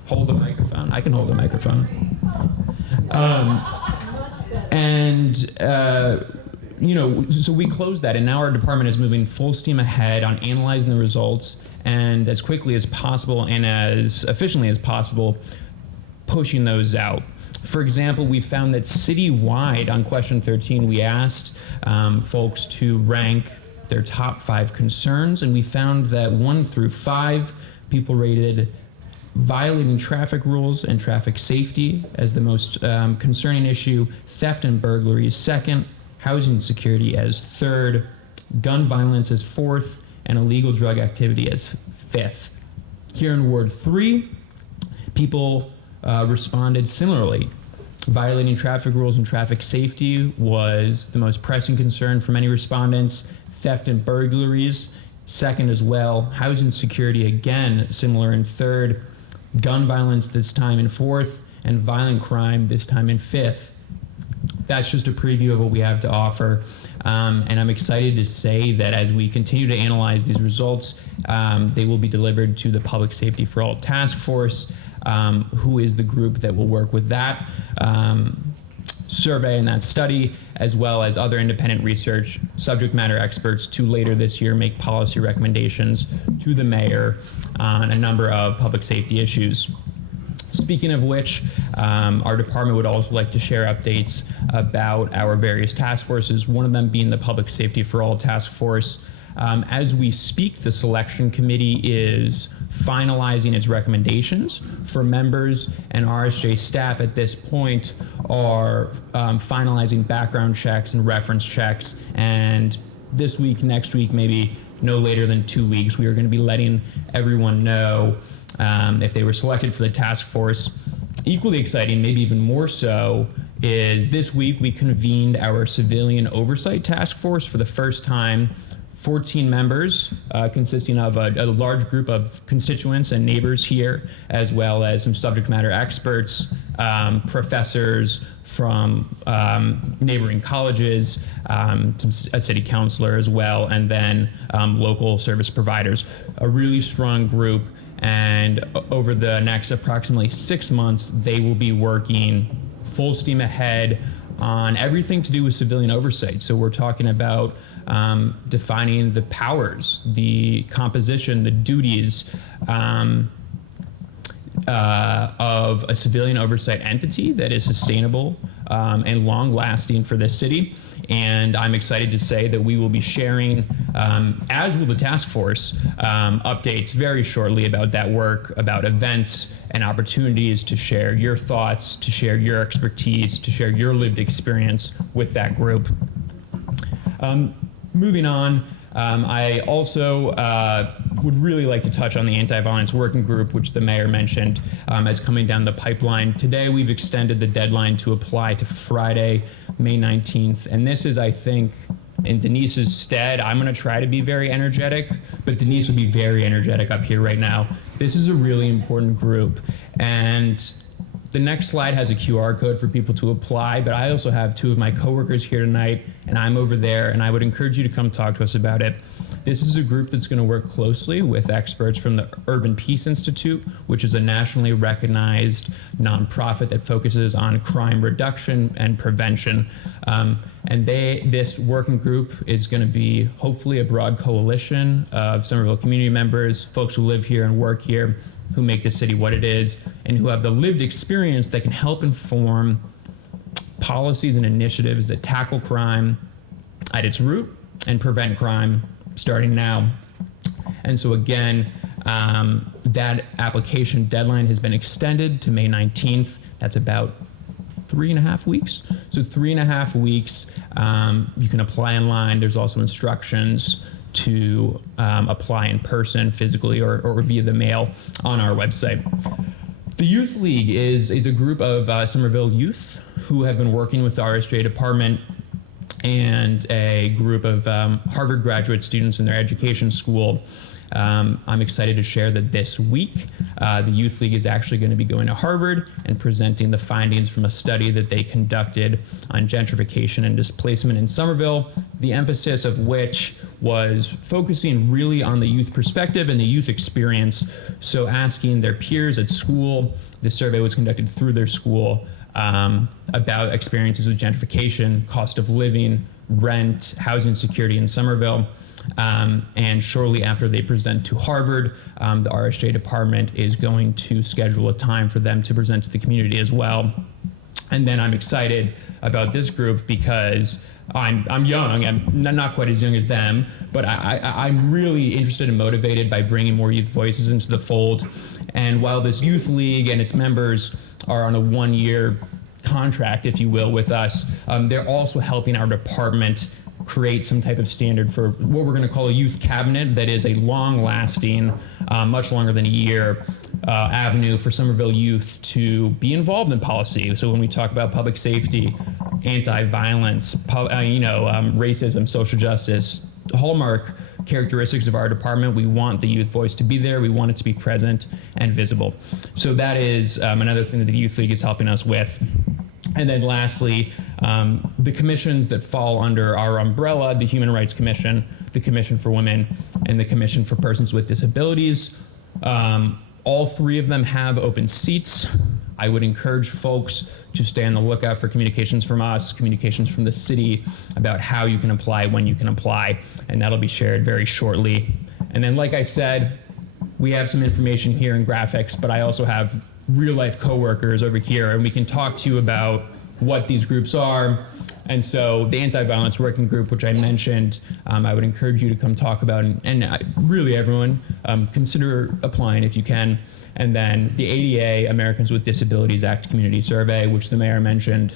hold the microphone. I can hold the microphone. So we closed that, and now our department is moving full steam ahead on analyzing the results and as quickly as possible and as efficiently as possible pushing those out. For example, we found that citywide on question 13, we asked folks to rank their top 5 concerns, and we found that 1 through 5, people rated violating traffic rules and traffic safety as the most concerning issue, theft and burglary as 2nd, housing security as 3rd, gun violence as 4th, and illegal drug activity as 5th. Here in Ward 3, people responded similarly. Violating traffic rules and traffic safety was the most pressing concern for many respondents. Theft and burglaries, 2nd as well. Housing security, again, similar in 3rd. Gun violence this time in 4th. And violent crime this time in 5th. That's just a preview of what we have to offer. And I'm excited to say that as we continue to analyze these results, they will be delivered to the Public Safety for All Task Force, who is the group that will work with that survey and that study, as well as other independent research subject matter experts to later this year make policy recommendations to the mayor on a number of public safety issues. Speaking of which, our department would also like to share updates about our various task forces, one of them being the Public Safety for All Task Force. As we speak, the selection committee is finalizing its recommendations for members, and RSJ staff at this point are finalizing background checks and reference checks. And this week, next week, maybe no later than 2 weeks, we are going to be letting everyone know if they were selected for the task force. Equally exciting, maybe even more so, is this week we convened our civilian oversight task force for the first time. 14 members, consisting of a large group of constituents and neighbors here, as well as some subject matter experts, professors from neighboring colleges, a city councilor as well, and then local service providers. A really strong group, and over the next approximately 6 months, they will be working full steam ahead on everything to do with civilian oversight. So we're talking about defining the powers, the composition, the duties of a civilian oversight entity that is sustainable and long-lasting for this city. And I'm excited to say that we will be sharing, as will the task force, updates very shortly about that work, about events and opportunities to share your thoughts, to share your expertise, to share your lived experience with that group. Moving on, I also would really like to touch on the anti-violence working group, which the mayor mentioned as coming down the pipeline. Today, we've extended the deadline to apply to Friday, May 19th. And this is, I think, in Denise's stead. I'm going to try to be very energetic, but Denise will be very energetic up here right now. This is a really important group. And the next slide has a QR code for people to apply, but I also have two of my coworkers here tonight, and I'm over there, and I would encourage you to come talk to us about it. This is a group that's going to work closely with experts from the Urban Peace Institute, which is a nationally recognized nonprofit that focuses on crime reduction and prevention. And this working group is going to be hopefully a broad coalition of Somerville community members, folks who live here and work here, who make the city what it is, and who have the lived experience that can help inform policies and initiatives that tackle crime at its root and prevent crime starting now. And so again, that application deadline has been extended to May 19th. That's about 3.5 weeks. So 3.5 weeks, you can apply online. There's also instructions to apply in person, physically, or via the mail on our website. The Youth League is a group of Somerville youth who have been working with the RSJ department and a group of Harvard graduate students in their education school. I'm excited to share that this week, the Youth League is actually going to be going to Harvard and presenting the findings from a study that they conducted on gentrification and displacement in Somerville, the emphasis of which was focusing really on the youth perspective and the youth experience. So asking their peers at school, the survey was conducted through their school, about experiences with gentrification, cost of living, rent, housing security in Somerville. And shortly after they present to Harvard, the RSJ department is going to schedule a time for them to present to the community as well. And then I'm excited about this group because I'm young. I'm not quite as young as them, but I'm really interested and motivated by bringing more youth voices into the fold. And while this youth league and its members are on a 1-year contract, if you will, with us, they're also helping our department create some type of standard for what we're going to call a youth cabinet that is a long-lasting, much longer than a year, avenue for Somerville youth to be involved in policy. So when we talk about public safety, anti-violence, racism, social justice, hallmark characteristics of our department, we want the youth voice to be there. We want it to be present and visible. So that is another thing that the Youth League is helping us with. And then lastly, the commissions that fall under our umbrella, the Human Rights Commission, the Commission for Women, and the Commission for Persons with Disabilities. All three of them have open seats. I would encourage folks to stay on the lookout for communications from us, communications from the city about how you can apply, when you can apply, and that'll be shared very shortly. And then, like I said, we have some information here in graphics, but I also have real life coworkers over here, and we can talk to you about what these groups are, And so the anti-violence working group, which I mentioned, I would encourage you to come talk about, and really everyone, consider applying if you can. And then the ADA, Americans with Disabilities Act Community Survey, which the mayor mentioned,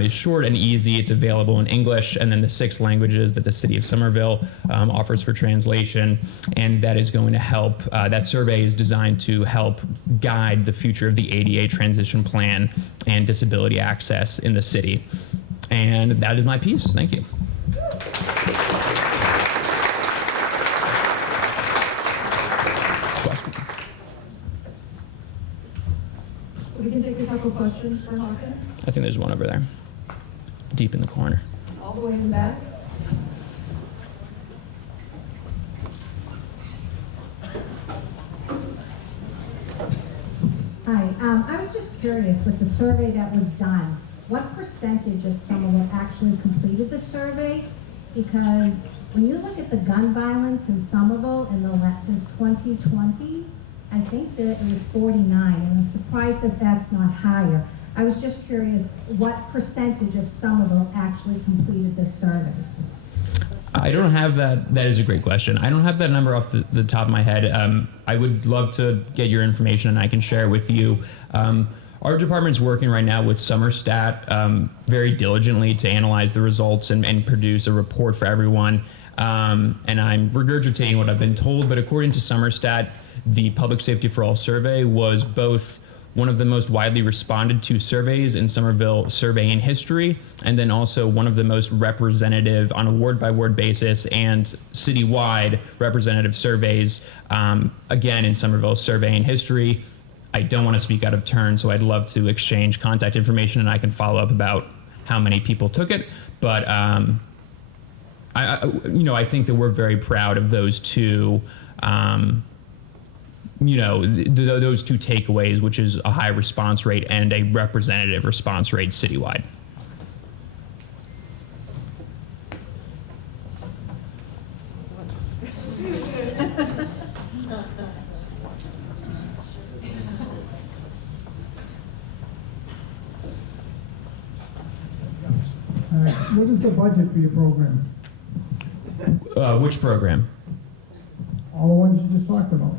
is short and easy. It's available in English, and then the 6 languages that the city of Somerville offers for translation, and that is going to help. That survey is designed to help guide the future of the ADA transition plan and disability access in the city. And that is my piece. Thank you. We can take a couple questions for Hawken. I think there's one over there, deep in the corner. All the way in the back. Hi, I was just curious, with the survey that was done, what percentage of Somerville actually completed the survey? Because when you look at the gun violence in Somerville since 2020, I think that it was 49, and I'm surprised that that's not higher. I was just curious, what percentage of Somerville actually completed the survey? I don't have that. That is a great question. I don't have that number off the top of my head. I would love to get your information and I can share it with you. Our department's working right now with Somerstat very diligently to analyze the results and produce a report for everyone. And I'm regurgitating what I've been told, but according to Somerstat, the Public Safety for All survey was both one of the most widely responded to surveys in Somerville surveying history, and then also one of the most representative on a word-by-word basis and citywide representative surveys, again, in Somerville surveying history. I don't want to speak out of turn, so I'd love to exchange contact information and I can follow up about how many people took it. But I think that we're very proud of those two those two takeaways, which is a high response rate and a representative response rate citywide. What is the budget for your program? Which program? All the ones you just talked about.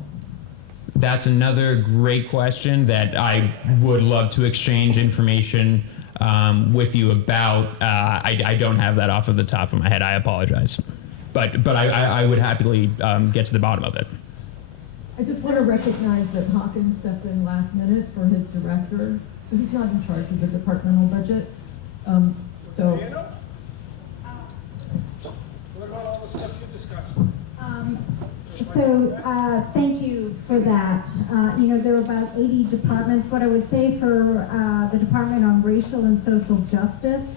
That's another great question that I would love to exchange information with you about. I don't have that off of the top of my head. I apologize. But I would happily get to the bottom of it. I just want to recognize that Hawkins stepped in last minute for his director, so he's not in charge of the departmental budget. What about all the stuff you discussed? Thank you for that. There are about 80 departments. What I would say for the Department on Racial and Social Justice,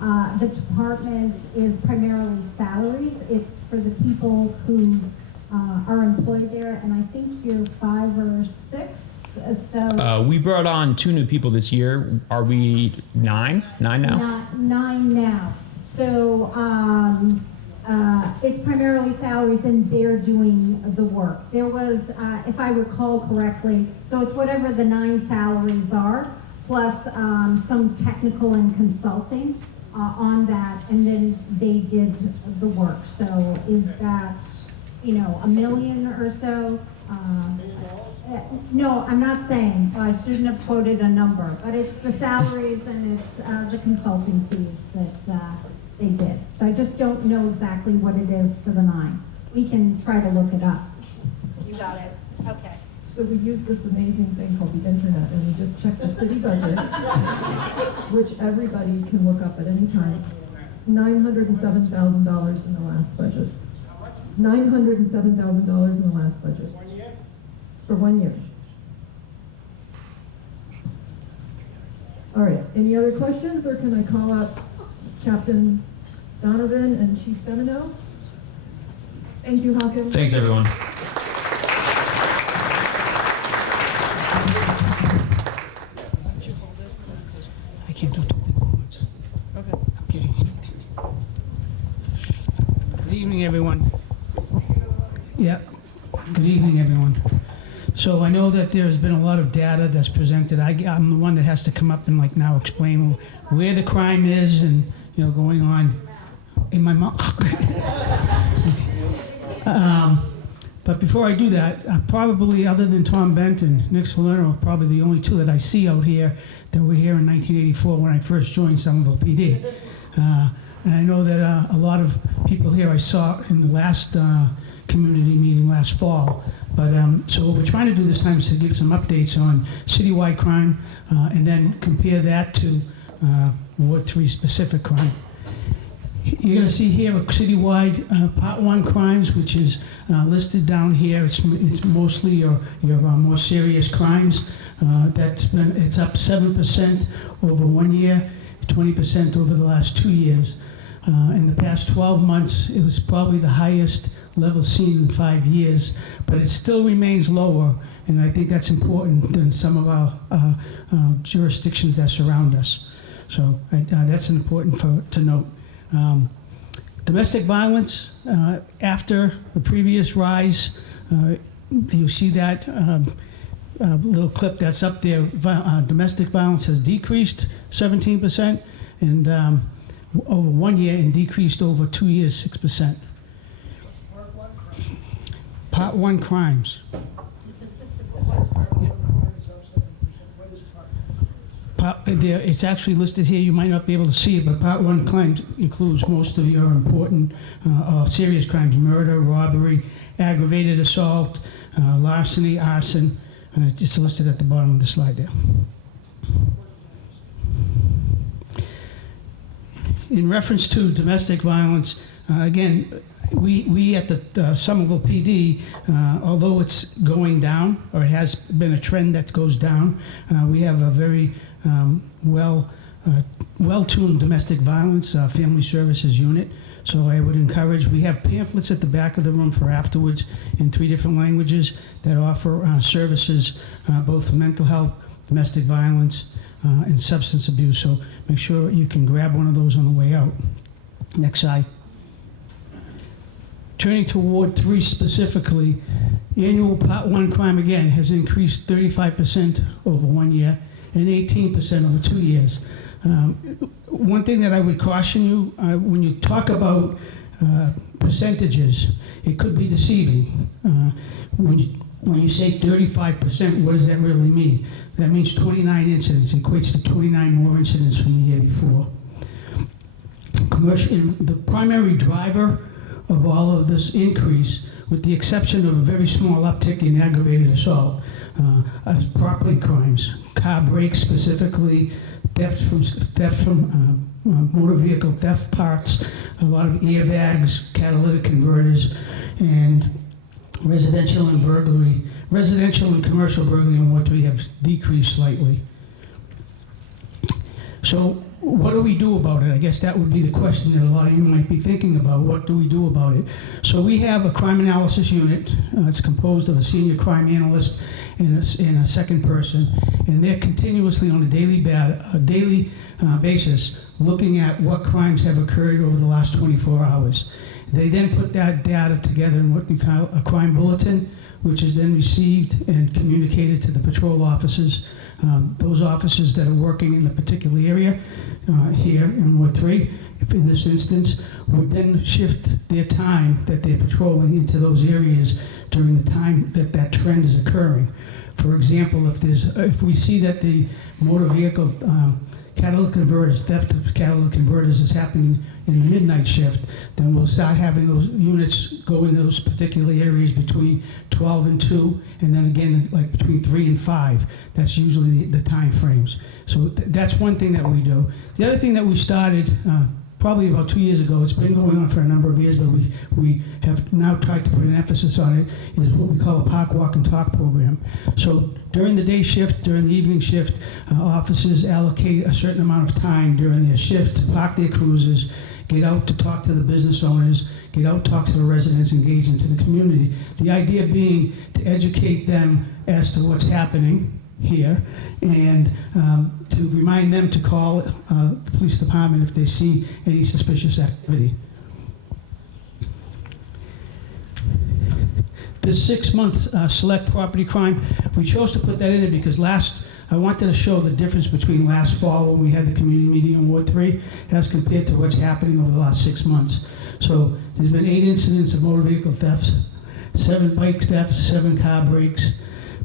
the department is primarily salaries. It's for the people who are employed there, and I think you're 5 or 6. We brought on 2 new people this year. Are we 9? 9 now? 9 now. So it's primarily salaries, and they're doing the work. There was, if I recall correctly, so it's whatever the 9 salaries are, plus some technical and consulting on that, and then they did the work. So is that, $1 million or so? No, I'm not saying. I shouldn't have quoted a number, but it's the salaries and it's the consulting fees that they did. So I just don't know exactly what it is for the 9. We can try to look it up. You got it. Okay. So we use this amazing thing called the internet, and we just check the city budget, which everybody can look up at any time. $907,000 in the last budget. $907,000 in the last budget. 1 year? For 1 year. All right, any other questions, or can I call out Captain Donovan and Chief Femino? Thank you, Hawkins. Thanks, everyone. I can't do 2 things at once. Okay. I'm kidding. Good evening, everyone. Yeah, good evening, everyone. So I know that there's been a lot of data that's presented. I'm the one that has to come up and now explain where the crime is and going on in my mouth. But before I do that, probably other than Tom Bent and Nick Salerno, probably the only two that I see out here that were here in 1984 when I first joined Somerville PD. And I know that a lot of people here I saw in the last community meeting last fall. But so what we're trying to do this time is to give some updates on citywide crime and then compare that to Ward 3 specific crime. You're going to see here a citywide Part 1 crimes, which is listed down here. It's mostly your more serious crimes. It's up 7% over 1 year, 20% over the last 2 years. In the past 12 months, it was probably the highest level seen in 5 years, but it still remains lower, and I think that's important than some of our jurisdictions that surround us. So that's important to note. Domestic violence, after the previous rise, you see that little clip that's up there. Domestic violence has decreased 17%, and over 1 year, and decreased over 2 years, 6%. Part 1 crimes. It's actually listed here. You might not be able to see it, but Part 1 crimes includes most of your important serious crimes: murder, robbery, aggravated assault, larceny, arson. It's listed at the bottom of the slide there. In reference to domestic violence, again, we at the Somerville PD, although it's going down, or it has been a trend that goes down, we have a very well-tuned domestic violence family services unit. So I would encourage, we have pamphlets at the back of the room for afterwards in 3 different languages that offer services both for mental health, domestic violence, and substance abuse. So make sure you can grab one of those on the way out. Next slide. Turning to Ward 3 specifically, annual Part 1 crime again has increased 35% over 1 year and 18% over 2 years. One thing that I would caution you, when you talk about percentages, it could be deceiving. When you say 35%, what does that really mean? That means 29 incidents equates to 29 more incidents from the year before. The primary driver of all of this increase, with the exception of a very small uptick in aggravated assault, property crimes, car breaks specifically, theft from motor vehicle theft parts, a lot of airbags, catalytic converters, and residential and commercial burglary in Ward 3 have decreased slightly. So what do we do about it? I guess that would be the question that a lot of you might be thinking about. What do we do about it? So we have a crime analysis unit. It's composed of a senior crime analyst and a second person, and they're continuously on a daily basis looking at what crimes have occurred over the last 24 hours. They then put that data together in what we call a crime bulletin, which is then received and communicated to the patrol officers. Those officers that are working in the particular area here in Ward 3, in this instance, would then shift their time that they're patrolling into those areas during the time that trend is occurring. For example, if we see that the motor vehicle catalytic converters, theft of catalytic converters is happening in the midnight shift, then we'll start having those units go in those particular areas between 12 and 2, and then again like between 3 and 5. That's usually the time frames. So that's one thing that we do. The other thing that we started probably about 2 years ago, it's been going on for a number of years, but we have now tried to put an emphasis on it, is what we call a park, walk, and talk program. So during the day shift, during the evening shift, officers allocate a certain amount of time during their shift to park their cruisers, get out to talk to the business owners, get out, talk to the residents, engage into the community. The idea being to educate them as to what's happening here, and to remind them to call the police department if they see any suspicious activity. This 6-month select property crime, we chose to put that in there because last I wanted to show the difference between last fall when we had the community meeting in Ward 3 as compared to what's happening over the last 6 months. So there's been 8 incidents of motor vehicle thefts, 7 bike thefts, 7 car breaks,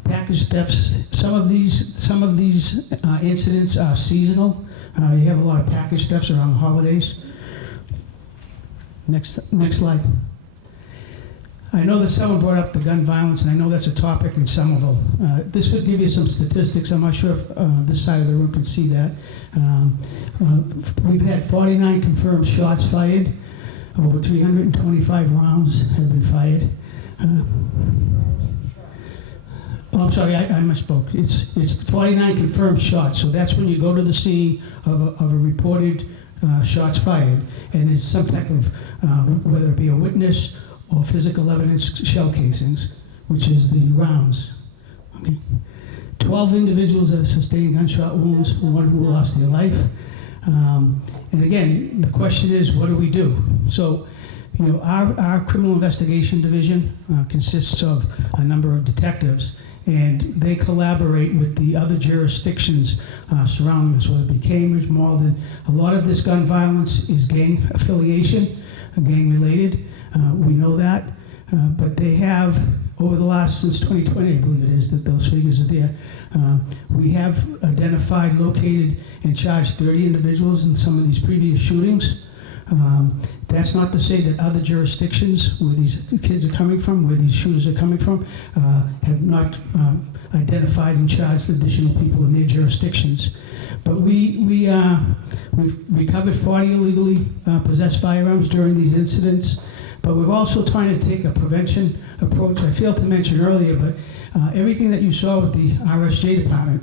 package thefts. Some of these incidents are seasonal. You have a lot of package thefts around the holidays. Next slide. I know that someone brought up the gun violence, and I know that's a topic in Somerville. This would give you some statistics. I'm not sure if this side of the room can see that. We've had 49 confirmed shots fired. Over 325 rounds have been fired. I'm sorry, I misspoke. It's 49 confirmed shots. So that's when you go to the scene of a reported shots fired, and it's some type of whether it be a witness or physical evidence shell casings, which is the rounds. Okay. 12 individuals have sustained gunshot wounds, 1 who lost their life. And again, the question is, what do we do? So, you know, our criminal investigation division consists of a number of detectives, and they collaborate with the other jurisdictions surrounding us, whether it be Cambridge, Malden. A lot of this gun violence is gang affiliation, gang related. We know that, but they have, over the last, since 2020, I believe it is, that those figures are there. We have identified, located, and charged 30 individuals in some of these previous shootings. That's not to say that other jurisdictions where these kids are coming from, where these shooters are coming from, have not identified and charged additional people in their jurisdictions. But we've recovered 40 illegally possessed firearms during these incidents. But we're also trying to take a prevention approach. I failed to mention earlier, but everything that you saw with the RSJ department,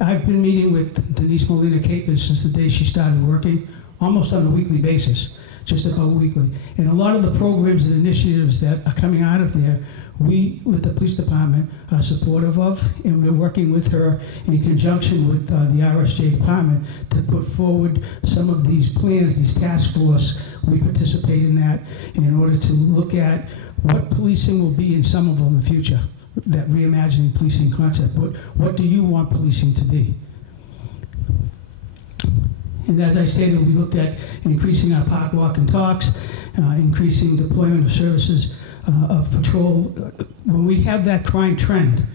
I've been meeting with Denise Molina Capers since the day she started working, almost on a weekly basis, just about weekly. And a lot of the programs and initiatives that are coming out of there, we, with the police department, are supportive of, and we're working with her in conjunction with the RSJ department to put forward some of these plans, these task force. We participate in that in order to look at what policing will be in Somerville in the future, that reimagining policing concept. What do you want policing to be? And as I stated, we looked at increasing our park, walk, and talks, increasing deployment of services of patrol. When we have that crime trend,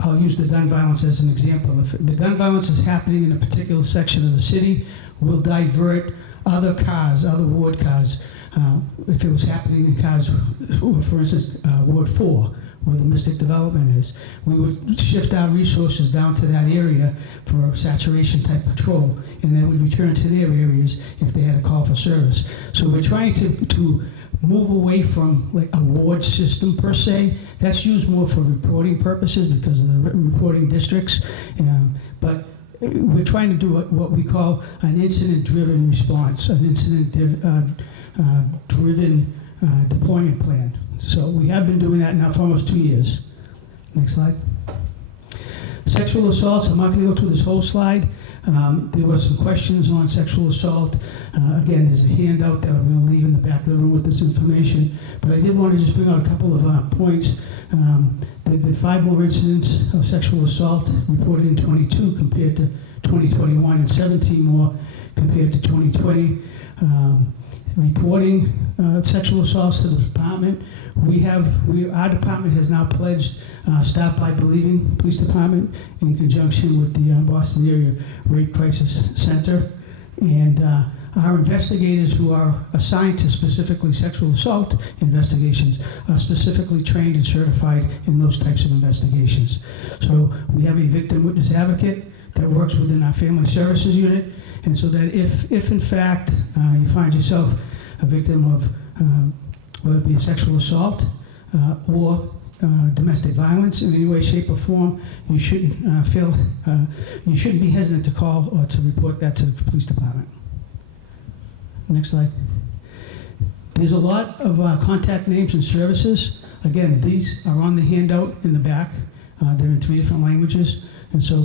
I'll use the gun violence as an example. If the gun violence is happening in a particular section of the city, we'll divert other cars, other ward cars. If it was happening in cars, for instance, Ward 4, where the Mystic Development is, we would shift our resources down to that area for saturation type patrol, and then we'd return to their areas if they had a call for service. So we're trying to move away from like a ward system per se. That's used more for reporting purposes because of the reporting districts. But we're trying to do what we call an incident-driven response, an incident-driven deployment plan. So we have been doing that now for almost 2 years. Next slide. Sexual assaults, I'm not going to go through this whole slide. There were some questions on sexual assault. Again, there's a handout that I'm going to leave in the back of the room with this information. But I did want to just bring out a couple of points. There have been 5 more incidents of sexual assault reported in 22 compared to 2021, and 17 more compared to 2020. Reporting sexual assaults to the department. Our department has now pledged Stop by Believing Police Department in conjunction with the Boston Area Rape Crisis Center. And our investigators who are assigned to specifically sexual assault investigations are specifically trained and certified in those types of investigations. So we have a victim witness advocate that works within our family services unit, and so that if in fact you find yourself a victim of whether it be a sexual assault or domestic violence in any way, shape, or form, you shouldn't you shouldn't be hesitant to call or to report that to the police department. Next slide. There's a lot of contact names and services. Again, these are on the handout in the back. They're in 3 different languages, and so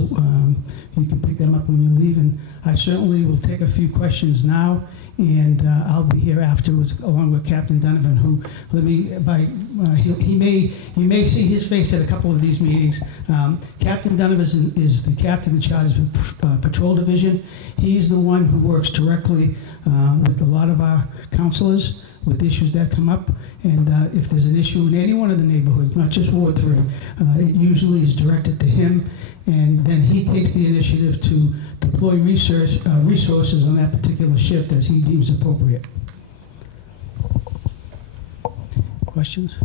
you can pick them up when you leave. And I certainly will take a few questions now, and I'll be here afterwards along with Captain Donovan, who you may see his face at a couple of these meetings. Captain Donovan is the captain in charge of Patrol Division. He's the one who works directly with a lot of our counselors with issues that come up. And if there's an issue in any one of the neighborhoods, not just Ward 3, it usually is directed to him. And then he takes the initiative to deploy resources on that particular shift as he deems appropriate. Questions? Do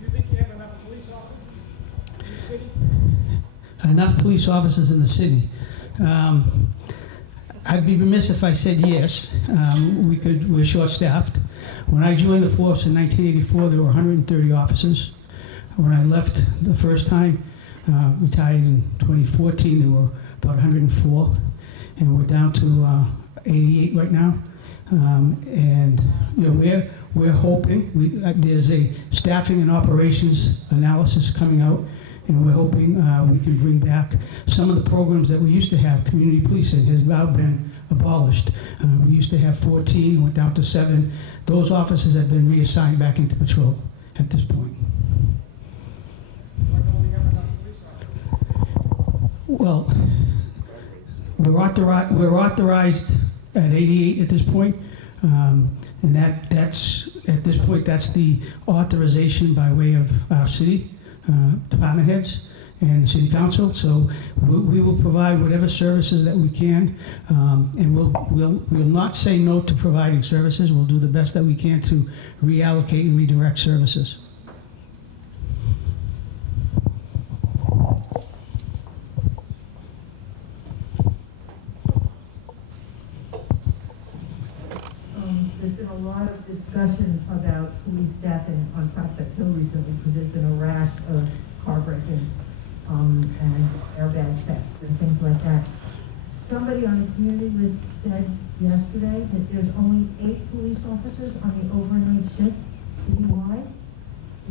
you think you have enough police officers in the city? Enough police officers in the city. I'd be remiss if I said yes. We're short-staffed. When I joined the force in 1984, there were 130 officers. When I left the first time, retired in 2014, there were about 104, and we're down to 88 right now. And you know, we're hoping there's a staffing and operations analysis coming out, and we're hoping we can bring back some of the programs that we used to have. Community policing has now been abolished. We used to have 14, went down to 7. Those officers have been reassigned back into patrol at this point. Why don't we have enough police officers? Well, we're authorized at 88 at this point, and that's at this point that's the authorization by way of our city department heads and the city council. So we will provide whatever services that we can, and we'll not say no to providing services. We'll do the best that we can to reallocate and redirect services. There's been a lot of discussion about police staffing on Prospect Hill recently because there's been a rash of car break-ins and airbag thefts and things like that. Somebody on the community list said yesterday that there's only 8 police officers on the overnight shift citywide.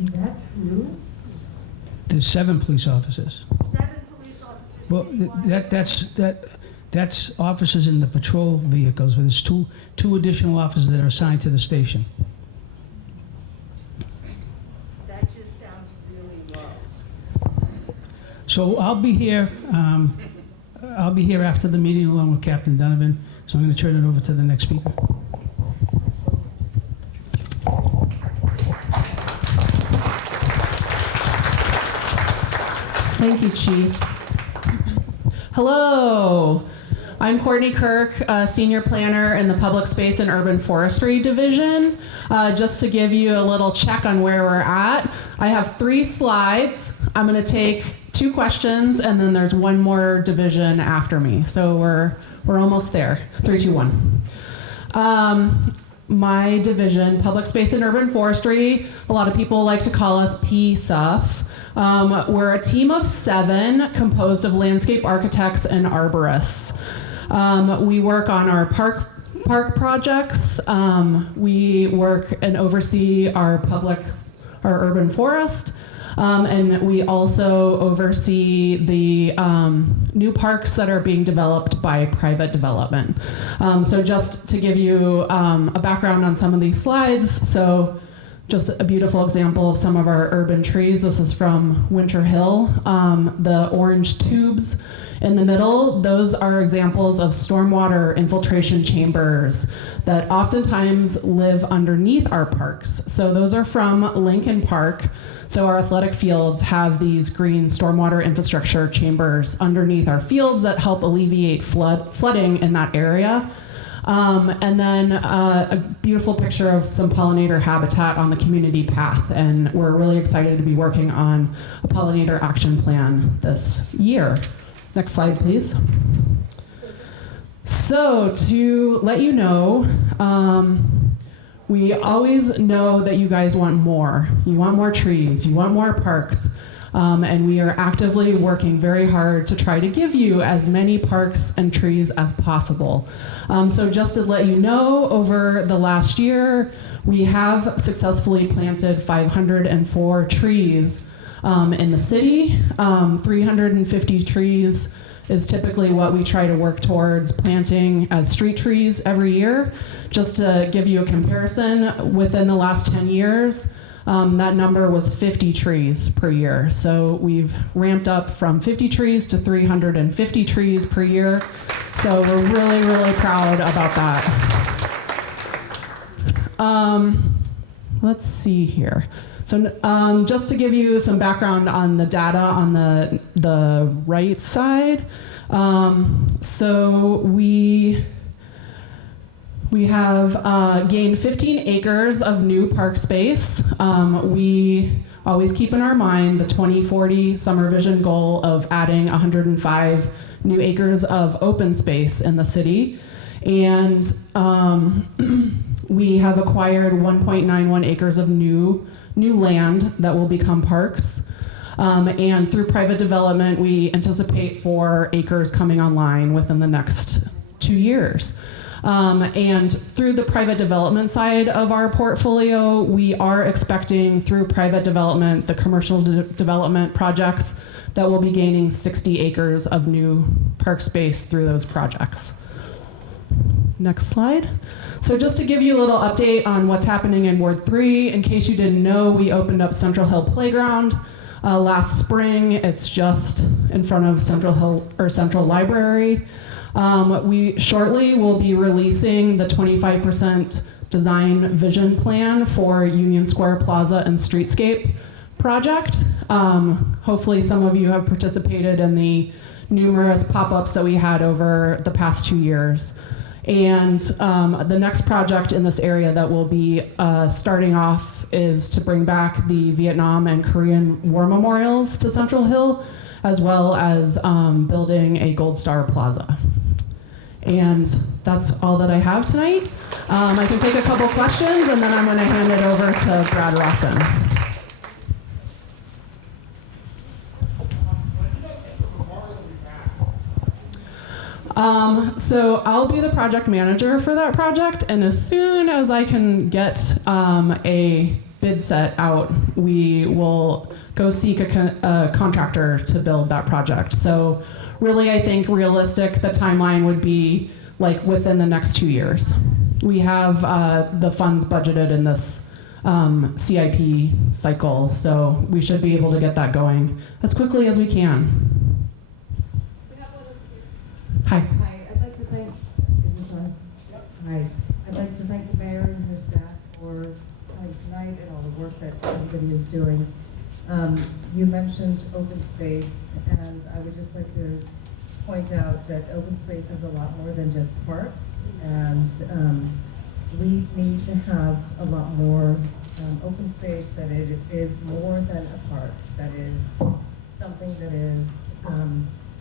Is that true? There's 7 police officers. 7 police officers Well, citywide? that's officers in the patrol vehicles, but there's two additional officers that are assigned to the station. That just sounds really low. So I'll be here after the meeting along with Captain Donovan, so I'm going to turn it over to the next speaker. Thank you, Chief. Hello, I'm Courtney Kirk, Senior Planner in the Public Space and Urban Forestry Division. Just to give you a little check on where we're at, I have 3 slides. I'm going to take 2 questions, and then there's 1 more division after me. So we're almost there. 3, 2, 1. My division, Public Space and Urban Forestry, a lot of people like to call us PSUF. We're a team of 7 composed of landscape architects and arborists. We work on our park projects. We work and oversee our urban forest. And we also oversee the new parks that are being developed by private development. So just to give you a background on some of these slides, so just a beautiful example of some of our urban trees. This is from Winter Hill. The orange tubes in the middle, those are examples of stormwater infiltration chambers that oftentimes live underneath our parks. So those are from Lincoln Park. So our athletic fields have these green stormwater infrastructure chambers underneath our fields that help alleviate flooding in that area. And then a beautiful picture of some pollinator habitat on the community path. And we're really excited to be working on a pollinator action plan this year. Next slide, please. So to let you know, we always know that you guys want more. You want more trees, you want more parks. And we are actively working very hard to try to give you as many parks and trees as possible. So just to let you know, over the last year, we have successfully planted 504 trees in the city, 350 trees is typically what we try to work towards planting as street trees every year. Just to give you a comparison, within the last 10 years, that number was 50 trees per year. So we've ramped up from 50 trees to 350 trees per year. So we're really, really proud about that. Let's see here. So just to give you some background on the data on the right side. So we have gained 15 acres of new park space. We always keep in our mind the 2040 Summer Vision goal of adding 105 new acres of open space in the city. And we have acquired 1.91 acres of new land that will become parks. And through private development, we anticipate 4 acres coming online within the next 2 years. And through the private development side of our portfolio, we are expecting through private development, the commercial development projects that will be gaining 60 acres of new park space through those projects. Next slide. So just to give you a little update on what's happening in Ward 3, in case you didn't know, we opened up Central Hill Playground last spring. It's just in front of Central Library. We shortly will be releasing the 25% design vision plan for Union Square Plaza and Streetscape project. Hopefully some of you have participated in the numerous pop-ups that we had over the past 2 years. And the next project in this area that will be starting off is to bring back the Vietnam and Korean War memorials to Central Hill, as well as building a Gold Star Plaza. And that's all that I have tonight. I can take a couple questions, and then I'm going to hand it over to Brad Rawson. So I'll be the project manager for that project, and as soon as I can get a bid set out, we will go seek a contractor to build that project. So really, I think realistic, the timeline would be like within the next 2 years. We have the funds budgeted in this CIP cycle, so we should be able to get that going as quickly as we can. Hi. Hi, I'd like to thank, is this on? Yep. Hi. I'd like to thank the mayor and her staff for coming tonight and all the work that everybody is doing. You mentioned open space, and I would just like to point out that open space is a lot more than just parks, and we need to have a lot more open space, that it is more than a park, that is something that is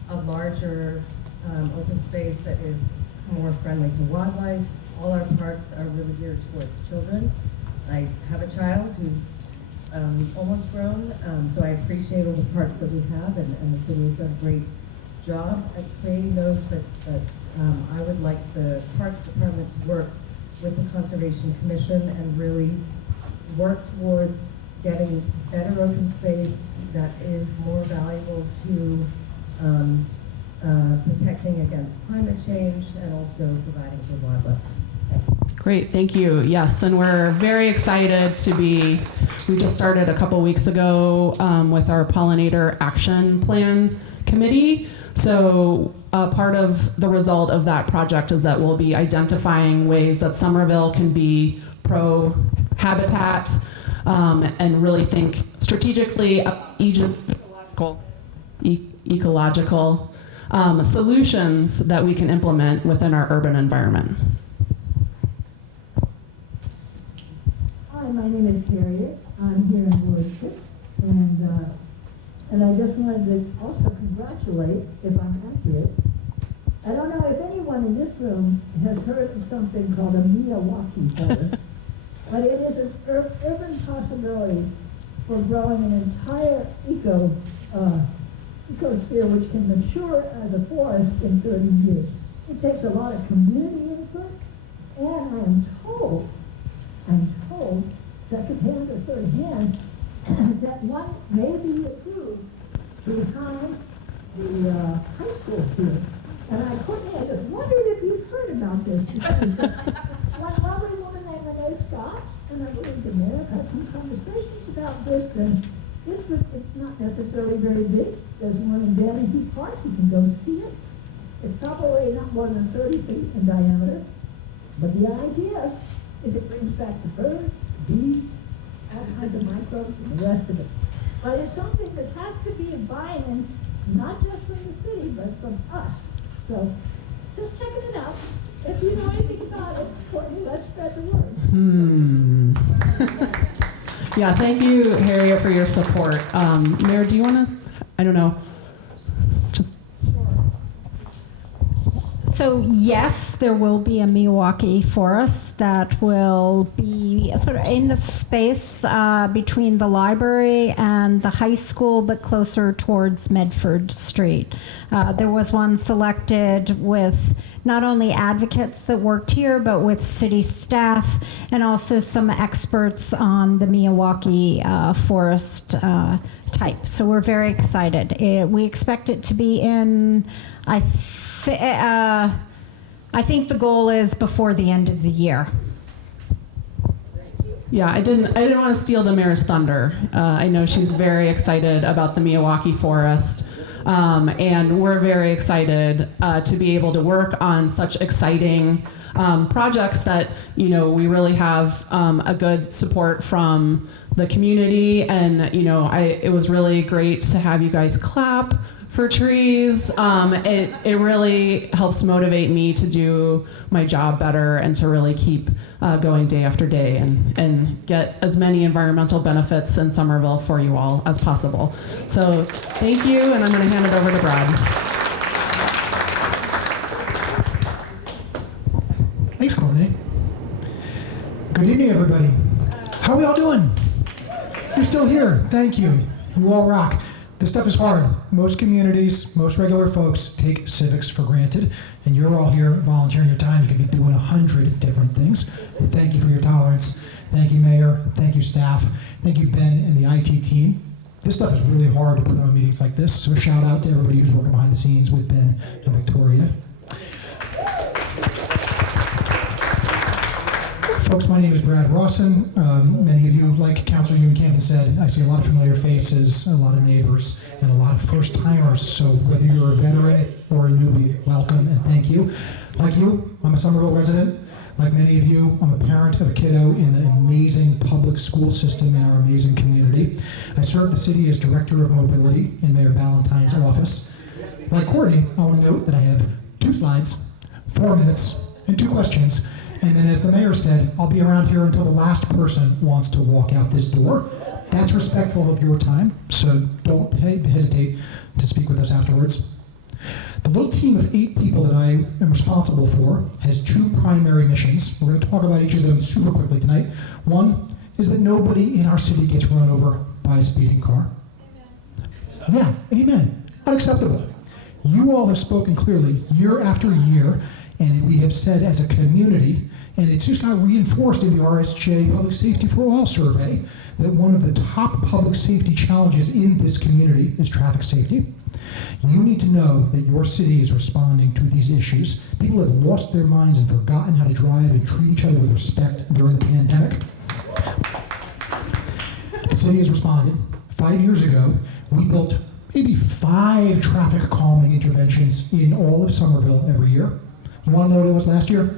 a larger open space that is more friendly to wildlife. All our parks are really geared towards children. I have a child who's almost grown, so I appreciate all the parks that we have, and the city has done a great job at creating those, but I would like the Parks Department to work with the Conservation Commission and really work towards getting better open space that is more valuable to protecting against climate change and also providing for wildlife. Thanks. Great, thank you. Yes, and we're very excited to be, we just started a couple weeks ago with our Pollinator Action Plan Committee. So part of the result of that project is that we'll be identifying ways that Somerville can be pro-habitat and really think strategically ecological solutions that we can implement within our urban environment. Hi, my name is Harriet. I'm here in Ward 6, and I just wanted to also congratulate, if I'm accurate. I don't know if anyone in this room has heard of something called a Miyawaki forest, but it is an urban possibility for growing an entire ecosphere which can mature as a forest in 30 years. It takes a lot of community input, and I'm told, second-hand or third-hand, that one may be approved behind the high school here. And I just wondered if you've heard about this. One lovely woman named Renee Scott and I believe the mayor had some conversations about this, and it's not necessarily very big. There's one in Vanity Park, you can go see it. It's probably not more than 30 feet in diameter, but the idea is it brings back the birds, bees, all kinds of microbes, and the rest of it. But it's something that has to be a buy-in, not just from the city, but from us. So, just checking it out. If you know anything about it, Courtney, let's spread the word. Yeah, thank you, Harriet, for your support. Mayor, do you want to, I don't know, just. So yes, there will be a Milwaukee forest that will be sort of in the space between the library and the high school, but closer towards Medford Street. There was one selected with not only advocates that worked here, but with city staff and also some experts on the Milwaukee forest type. So we're very excited. We expect it to be in, I think the goal is before the end of the year. Yeah, I didn't want to steal the mayor's thunder. I know she's very excited about the Milwaukee forest. And we're very excited to be able to work on such exciting projects that, you know, we really have a good support from the community. And, you know, it was really great to have you guys clap for trees. It really helps motivate me to do my job better and to really keep going day after day and get as many environmental benefits in Somerville for you all as possible. So thank you, and I'm going to hand it over to Brad. Thanks, Courtney. Good evening, everybody. How are we all doing? You're still here. Thank you. You all rock. This stuff is hard. Most communities, most regular folks take civics for granted, and you're all here volunteering your time. You could be doing 100 different things. Thank you for your tolerance. Thank you, Mayor. Thank you, staff. Thank you, Ben and the IT team. This stuff is really hard to put on meetings like this, so a shout out to everybody who's working behind the scenes with Ben and Victoria. Folks, my name is Brad Rawson. Many of you, like Councilor Ewan-Campbell said, I see a lot of familiar faces, a lot of neighbors, and a lot of first-timers. So whether you're a veteran or a newbie, welcome and thank you. Like you, I'm a Somerville resident. Like many of you, I'm a parent of a kiddo in an amazing public school system in our amazing community. I serve the city as Director of Mobility in Mayor Ballantyne's office. Like Courtney, I want to note that I have 2 slides, 4 minutes, and 2 questions. And then as the mayor said, I'll be around here until the last person wants to walk out this door. That's respectful of your time, so don't hesitate to speak with us afterwards. The little team of 8 people that I am responsible for has 2 primary missions. We're going to talk about each of them super quickly tonight. One is that nobody in our city gets run over by a speeding car. Amen. Yeah, amen. Unacceptable. You all have spoken clearly year after year, and we have said as a community, and it's just got reinforced in the RSJ Public Safety for All survey, that one of the top public safety challenges in this community is traffic safety. You need to know that your city is responding to these issues. People have lost their minds and forgotten how to drive and treat each other with respect during the pandemic. The city has responded. 5 years ago, we built maybe 5 traffic calming interventions in all of Somerville every year. You want to know what it was last year?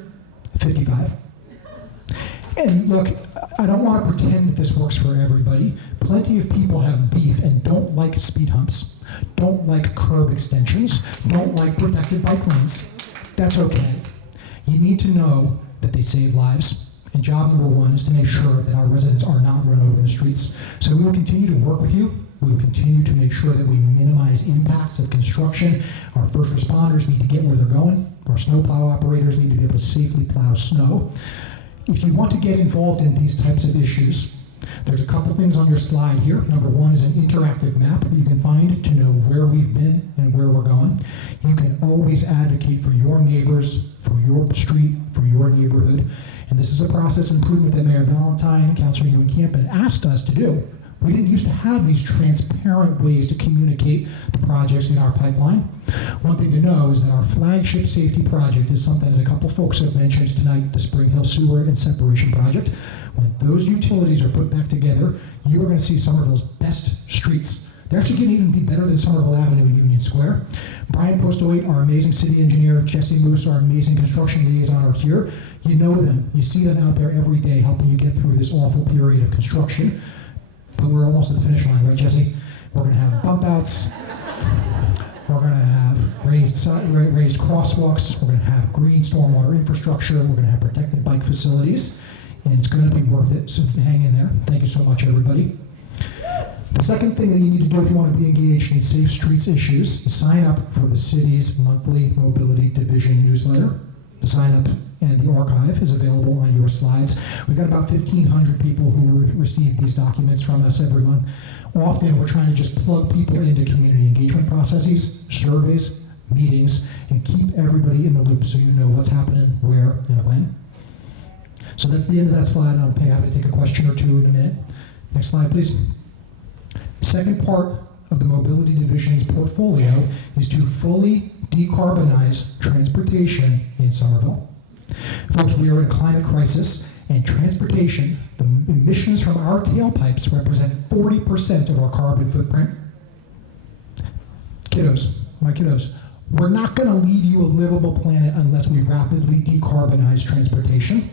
55. And look, I don't want to pretend that this works for everybody. Plenty of people have beef and don't like speed humps, don't like curb extensions, don't like protected bike lanes. That's okay. You need to know that they save lives. And job number 1 is to make sure that our residents are not run over in the streets. So we will continue to work with you. We will continue to make sure that we minimize impacts of construction. Our first responders need to get where they're going. Our snowplow operators need to be able to safely plow snow. If you want to get involved in these types of issues, there's a couple things on your slide here. Number 1 is an interactive map that you can find to know where we've been and where we're going. You can always advocate for your neighbors, for your street, for your neighborhood. And this is a process improvement that Mayor Ballantyne and Councilor Ewan-Campbell asked us to do We didn't used to have these transparent ways to communicate the projects in our pipeline. One thing to know is that our flagship safety project is something that a couple folks have mentioned tonight, the Spring Hill Sewer and Separation Project. When those utilities are put back together, you are going to see Somerville's best streets. They're actually going to even be better than Somerville Avenue in Union Square. Brian Postowait, our amazing city engineer, Jesse Moose, our amazing construction liaison, are here. You know them. You see them out there every day helping you get through this awful period of construction. But we're almost at the finish line, right, Jesse? We're going to have bump outs. We're going to have raised crosswalks. We're going to have green stormwater infrastructure. We're going to have protected bike facilities. And it's going to be worth it, so hang in there. Thank you so much, everybody. The second thing that you need to do if you want to be engaged in safe streets issues is sign up for the city's monthly Mobility Division newsletter. The sign up and the archive is available on your slides. We've got about 1,500 people who receive these documents from us every month. Often we're trying to just plug people into community engagement processes, surveys, meetings, and keep everybody in the loop so you know what's happening, where, and when. So that's the end of that slide. I'll be happy to take a question or two in a minute. Next slide, please. Second part of the Mobility Division's portfolio is to fully decarbonize transportation in Somerville. Folks, we are in a climate crisis, and transportation, the emissions from our tailpipes represent 40% of our carbon footprint. Kiddos, my kiddos, we're not going to leave you a livable planet unless we rapidly decarbonize transportation.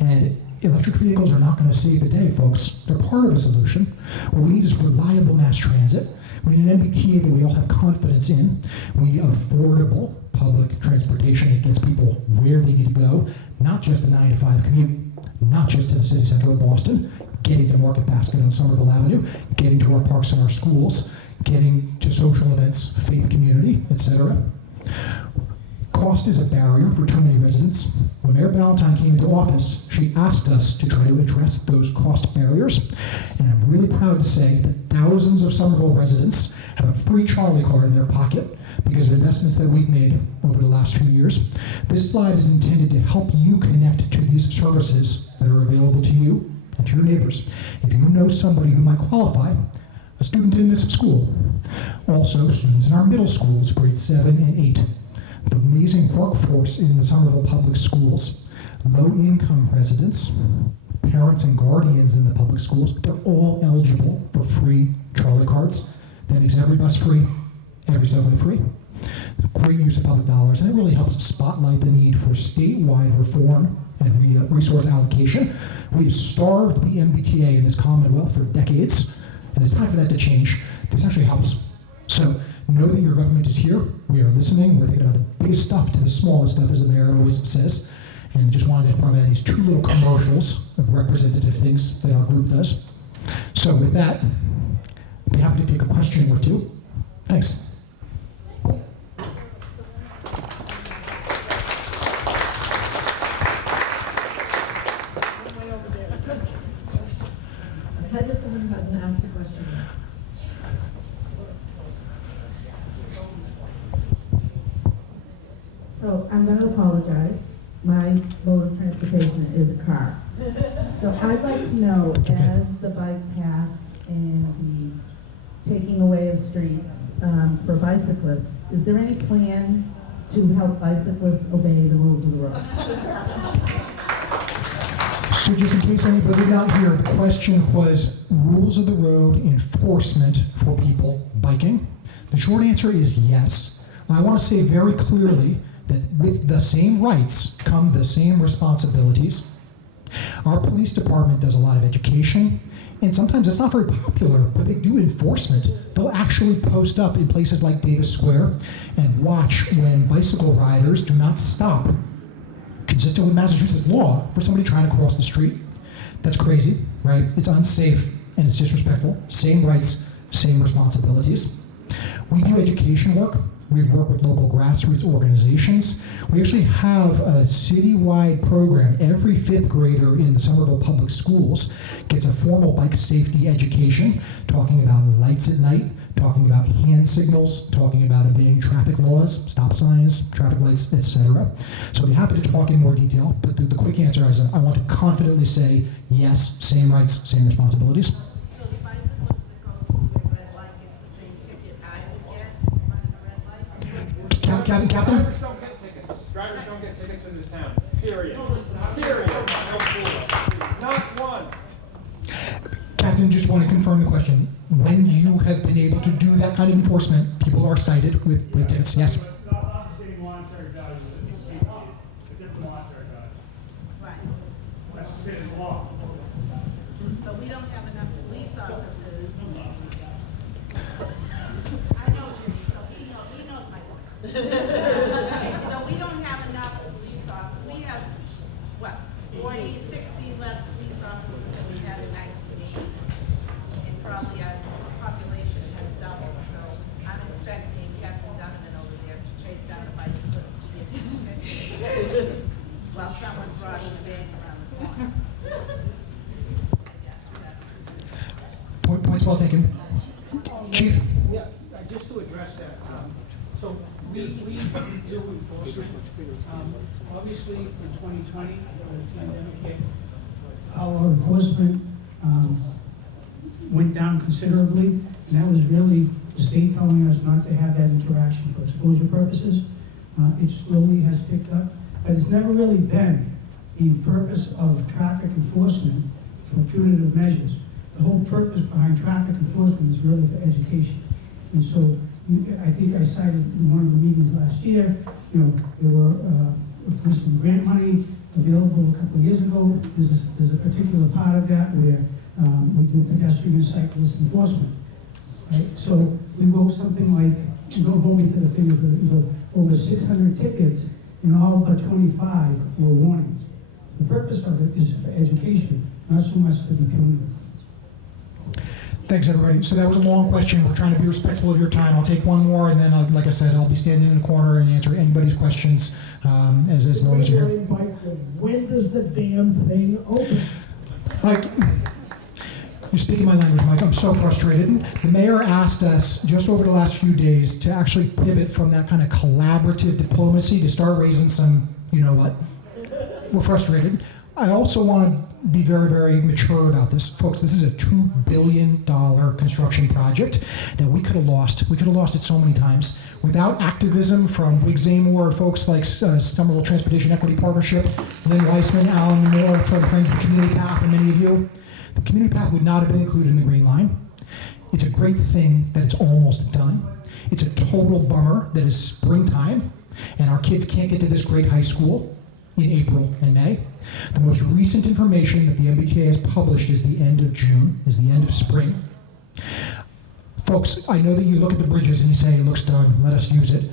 And electric vehicles are not going to save the day, folks. They're part of the solution. What we need is reliable mass transit. We need an MBTA that we all have confidence in. We need affordable public transportation that gets people where they need to go, not just a 9-to-5 commute, not just to the city center of Boston, getting to Market Basket on Somerville Avenue, getting to our parks and our schools, getting to social events, faith community, etc. Cost is a barrier for too many residents. When Mayor Ballantyne came into office, she asked us to try to address those cost barriers. And I'm really proud to say that thousands of Somerville residents have a free Charlie card in their pocket because of investments that we've made over the last few years. This slide is intended to help you connect to these services that are available to you and to your neighbors. If you know somebody who might qualify, a student in this school, also students in our middle schools, grades 7 and 8, the amazing workforce in the Somerville Public Schools, low-income residents, parents and guardians in the public schools, they're all eligible for free Charlie cards. That makes every bus free, every subway free. Great use of public dollars, and it really helps spotlight the need for statewide reform and resource allocation. We've starved the MBTA in this Commonwealth for decades, and it's time for that to change. This actually helps. So know that your government is here. We are listening. We're thinking about the biggest stuff to the smallest stuff, as the mayor always says. And just wanted to provide these two little commercials of representative things that our group does. So with that, I'd be happy to take a question or two. Thanks. I just someone who hasn't asked a question. So I'm going to apologize. My mode of transportation is a car. So I'd like to know, as the bike path and the taking away of streets for bicyclists, is there any plan to help bicyclists obey the rules of the road? So just in case anybody did not hear, the question was rules of the road enforcement for people biking. The short answer is yes. I want to say very clearly that with the same rights come the same responsibilities. Our police department does a lot of education, and sometimes it's not very popular, but they do enforcement. They'll actually post up in places like Davis Square and watch when bicycle riders do not stop, consistent with Massachusetts law, for somebody trying to cross the street. That's crazy, right? It's unsafe and it's disrespectful. Same rights, same responsibilities. We do education work. We work with local grassroots organizations. We actually have a citywide program. Every fifth grader in the Somerville Public Schools gets a formal bike safety education, talking about lights at night, talking about hand signals, talking about obeying traffic laws, stop signs, traffic lights, etc. So I'd be happy to talk in more detail, but the quick answer is I want to confidently say yes, same rights, same responsibilities. So the bicycle Captain? Drivers don't get tickets. Drivers don't get tickets in this town. Period. Period. No fools. Not one. Captain, just want to confirm the question. When you have been able to do that kind of enforcement, people are cited with tickets, yes? Not the same monetary value. It's just a different monetary value. Right. That's the state of the law. But we don't have enough police officers. I know Jimmy, so he knows my point. So we don't have enough police officers. We have, what, 40, 60 less police officers than we had in 1980. And probably our population has doubled, so I'm expecting Captain Donovan over there to chase down a bicyclist to give him a ticket while someone's riding a van around the corner. Points well taken. Chief? Yeah, just to address that, so we do enforcement. Obviously, in 2020, when the pandemic hit, Our enforcement went down considerably, and that was really the state telling us not to have that interaction for exposure purposes. It slowly has ticked up, but it's never really been the purpose of traffic enforcement for punitive measures. The whole purpose behind traffic enforcement is really for education. And so I think I cited in one of the meetings last year, there were some grant money available a couple of years ago. There's a particular part of that where we do pedestrian and cyclist enforcement. Right? So we wrote something like, don't hold me to the figure, but it was over 600 tickets, and all but 25 were warnings. The purpose of it is for education, not so much to be punitive. Thanks, everybody. So that was a long question. We're trying to be respectful of your time. I'll take one more, and then, like I said, I'll be standing in the corner and answer anybody's questions as long as you're here. When does the damn thing open? Mike, you're speaking my language, Mike. I'm so frustrated. The mayor asked us just over the last few days to actually pivot from that kind of collaborative diplomacy to start raising some, you know what. We're frustrated. I also want to be very, very mature about this. Folks, this is a $2 billion construction project that we could have lost. We could have lost it so many times. Without activism from Wig Zamor, folks like Somerville Transportation Equity Partnership, Lynn Weissman, Alan Moore from Friends of the Community Path, and many of you, the Community Path would not have been included in the Green Line. It's a great thing that it's almost done. It's a total bummer that it's springtime, and our kids can't get to this great high school in April and May. The most recent information that the MBTA has published is the end of June, is the end of spring. Folks, I know that you look at the bridges and you say, it looks done, let us use it.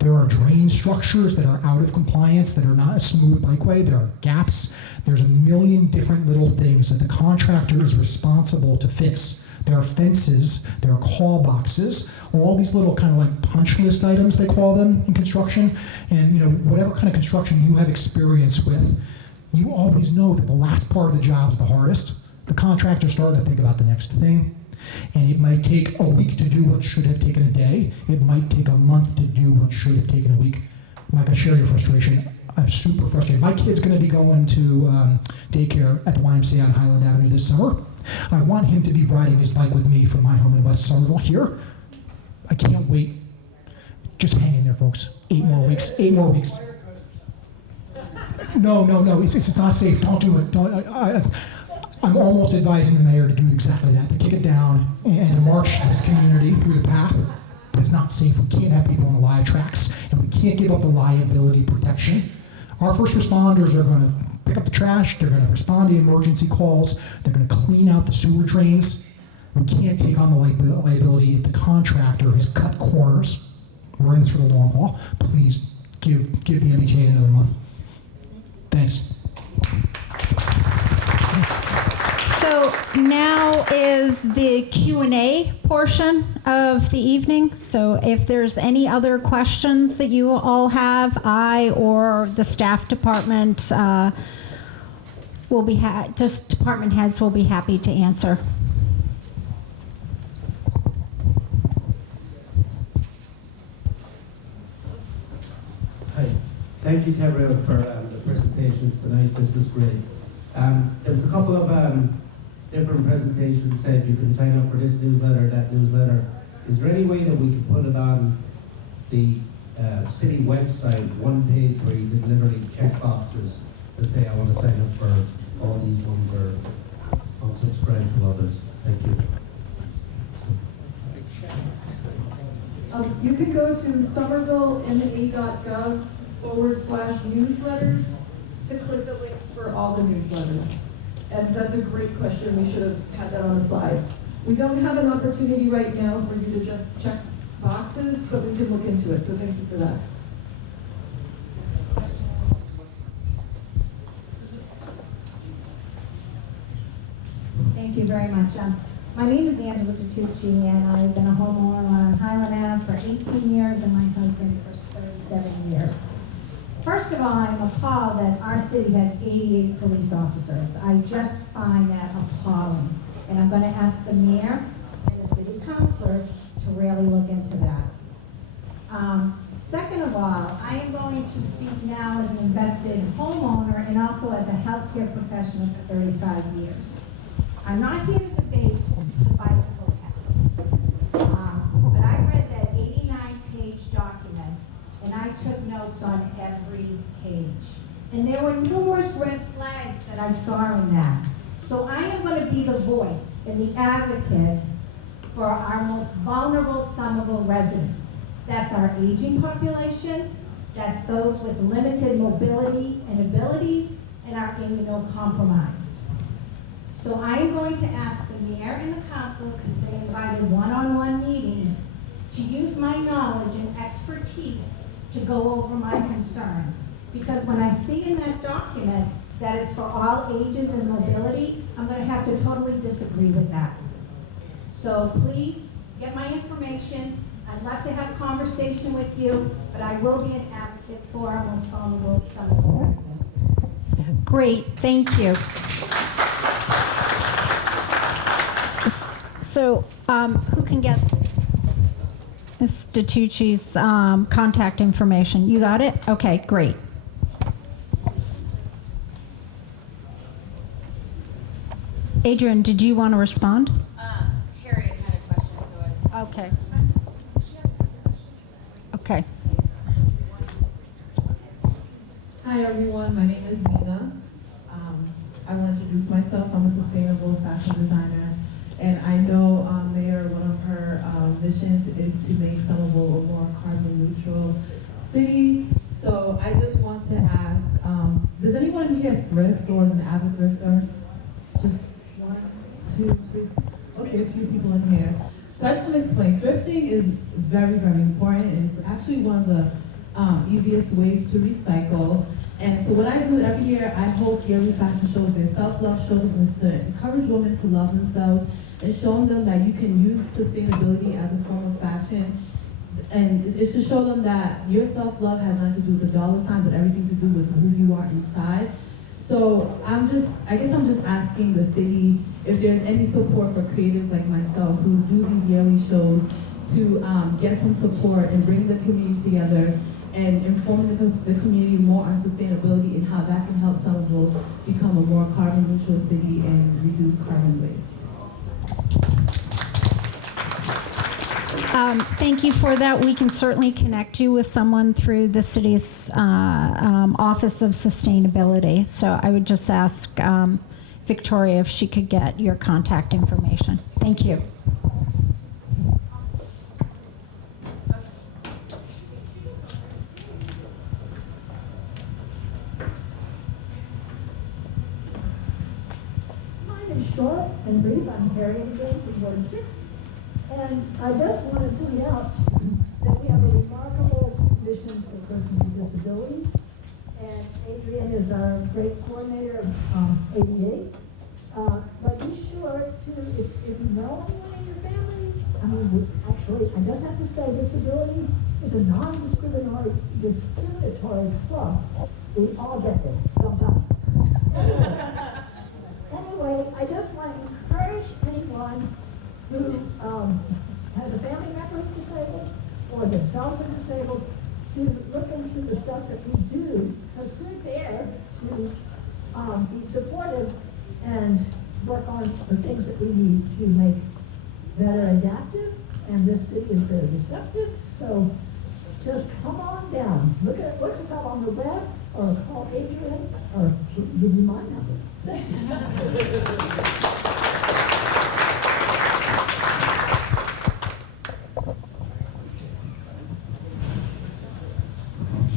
There are drain structures that are out of compliance, that are not a smooth bikeway. There are gaps. There's a million different little things that the contractor is responsible to fix. There are fences, there are call boxes, all these little kind of like punch list items, they call them in construction. And whatever kind of construction you have experience with, you always know that the last part of the job is the hardest. The contractor's starting to think about the next thing. And it might take a week to do what should have taken a day. It might take a month to do what should have taken a week. Mike, I share your frustration. I'm super frustrated. My kid's going to be going to daycare at the YMCA on Highland Avenue this summer. I want him to be riding his bike with me from my home in West Somerville here. I can't wait. Just hang in there, folks. 8 more weeks. 8 more weeks. No. It's not safe. Don't do it. I'm almost advising the mayor to do exactly that, to kick it down and march this community through the path. But it's not safe. We can't have people on the live tracks, and we can't give up the liability protection. Our first responders are going to pick up the trash. They're going to respond to emergency calls. They're going to clean out the sewer drains. We can't take on the liability if the contractor has cut corners. We're in this for the long haul. Please give the MBTA another month. Thanks. So now is the Q&A portion of the evening. So if there's any other questions that you all have, I or the staff department will be just department heads will be happy to answer. Hi. Thank you to everyone for the presentations tonight. This was great. There was a couple of different presentations said you can sign up for this newsletter, that newsletter. Is there any way that we could put it on the city website one page where you can literally check boxes to say, I want to sign up for all these ones or unsubscribe to others. Thank you. You can go to somervillema.gov/newsletters to click the links for all the newsletters. And that's a great question. We should have had that on the slides. We don't have an opportunity right now for you to just check boxes, but we can look into it. So thank you for that. Thank you very much. My name is Angela Tucci, and I've been a homeowner on Highland Ave for 18 years and my husband for 37 years. First of all, I'm appalled that our city has 88 police officers. I just find that appalling. And I'm going to ask the mayor and the city councilors to really look into that. Second of all, I am going to speak now as an invested homeowner and also as a healthcare professional for 35 years. I'm not here to debate the bicycle path, but I read that 89-page document and I took notes on every page. And there were numerous red flags that I saw in that. So I am going to be the voice and the advocate for our most vulnerable Somerville residents. That's our aging population, that's those with limited mobility and abilities, and our immunocompromised. So I am going to ask the mayor and the council, because they invited one-on-one meetings, to use my knowledge and expertise to go over my concerns. Because when I see in that document that it's for all ages and mobility, I'm going to have to totally disagree with that. So please get my information. I'd love to have a conversation with you, but I will be an advocate for our most vulnerable Somerville residents. Great, thank you. So who can get Mr. Tucci's contact information? You got it? Okay, great. Adrian, did you want to respond? Harriet had a question, so I was... Okay. Okay. Hi everyone, my name is Nina. I will introduce myself. I'm a sustainable fashion designer, and I know Mayor, one of her missions is to make Somerville a more carbon neutral city. So I just want to ask, does anyone here thrift or is an avid thrifter? Just 1, 2, 3. Okay, a few people in here. So I just want to explain, thrifting is very, very important. It's actually one of the easiest ways to recycle. And so what I do every year, I host yearly fashion shows and self-love shows, and it's to encourage women to love themselves and showing them that you can use sustainability as a form of fashion. And it's to show them that your self-love has nothing to do with the dollar sign, but everything to do with who you are inside. So I guess I'm just asking the city if there's any support for creatives like myself who do these yearly shows to get some support and bring the community together and informing the community more on sustainability and how that can help Somerville become a more carbon neutral city and reduce carbon waste. Thank you for that. We can certainly connect you with someone through the city's Office of Sustainability. So I would just ask Victoria if she could get your contact information. Thank you. Mine is short and brief. I'm Harriet again from Ward 6. And I just want to point out that we have a remarkable position for persons with disabilities. And Adrian is our great coordinator of ADA. But be sure to, if you know anyone in your family, I mean, actually, I just have to say disability is a non-discriminatory club. We all get this sometimes. Anyway, I just want to encourage anyone who has a family member who's disabled or themselves are disabled to look into the stuff that we do, because we're there to be supportive and work on the things that we need to make better adaptive, and this city is very receptive, so just come on down. Look us up on the web, or call Adrian, or give you my number. Thank you.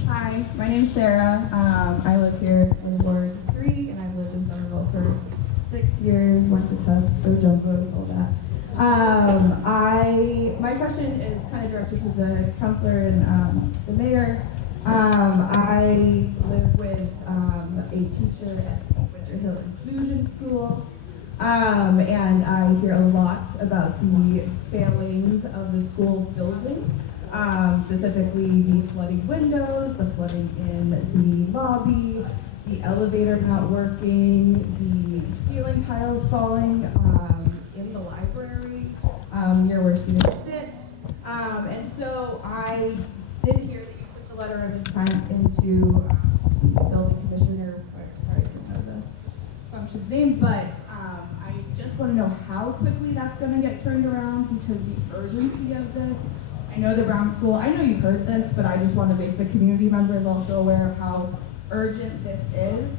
Hi, my name's Sarah. I live here in Ward 3, and I've lived in Somerville for 6 years. Went to Tufts, go Jumbos, all that. My question is kind of directed to the counselor and the mayor. I live with a teacher at Winter Hill Inclusion School, and I hear a lot about the failings of the school building. Specifically the flooding windows, the flooding in the lobby, the elevator not working, the ceiling tiles falling in the library near where students sit. And so I did hear that you put the letter of intent into the building commissioner, sorry, I don't know the function's name, but I just want to know how quickly that's going to get turned around, because the urgency of this, I know the Brown School, I know you've heard this, but I just want to make the community members also aware of how urgent this is.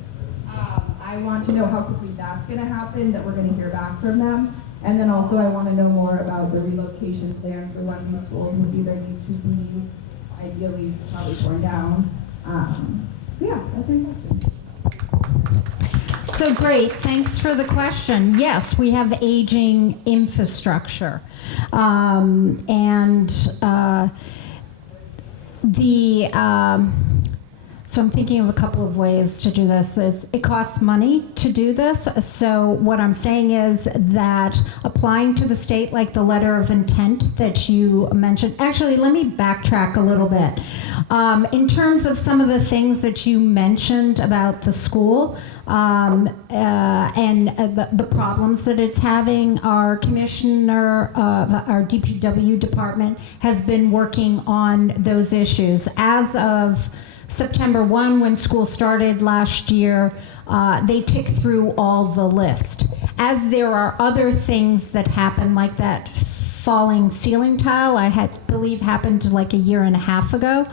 I want to know how quickly that's going to happen, that we're going to hear back from them. And then also I want to know more about the relocation plan for one of these schools would either need to be ideally probably torn down. So yeah, that's my question. So great, thanks for the question. Yes, we have aging infrastructure. So I'm thinking of a couple of ways to do this. It costs money to do this. So what I'm saying is that applying to the state, like the letter of intent that you mentioned, actually, let me backtrack a little bit. In terms of some of the things that you mentioned about the school, and the problems that it's having, our commissioner, our DPW department has been working on those issues. As of September 1, when school started last year, they ticked through all the list. As there are other things that happen, like that falling ceiling tile, I believe happened like a year and a half ago,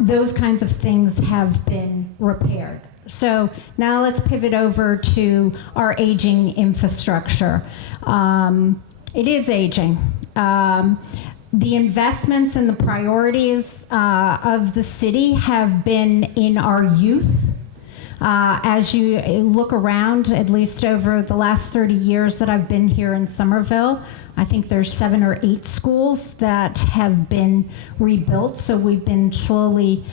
those kinds of things have been repaired. So now let's pivot over to our aging infrastructure. It is aging. The investments and the priorities of the city have been in our youth. As you look around, at least over the last 30 years that I've been here in Somerville, I think there's 7 or 8 schools that have been rebuilt, so we've been slowly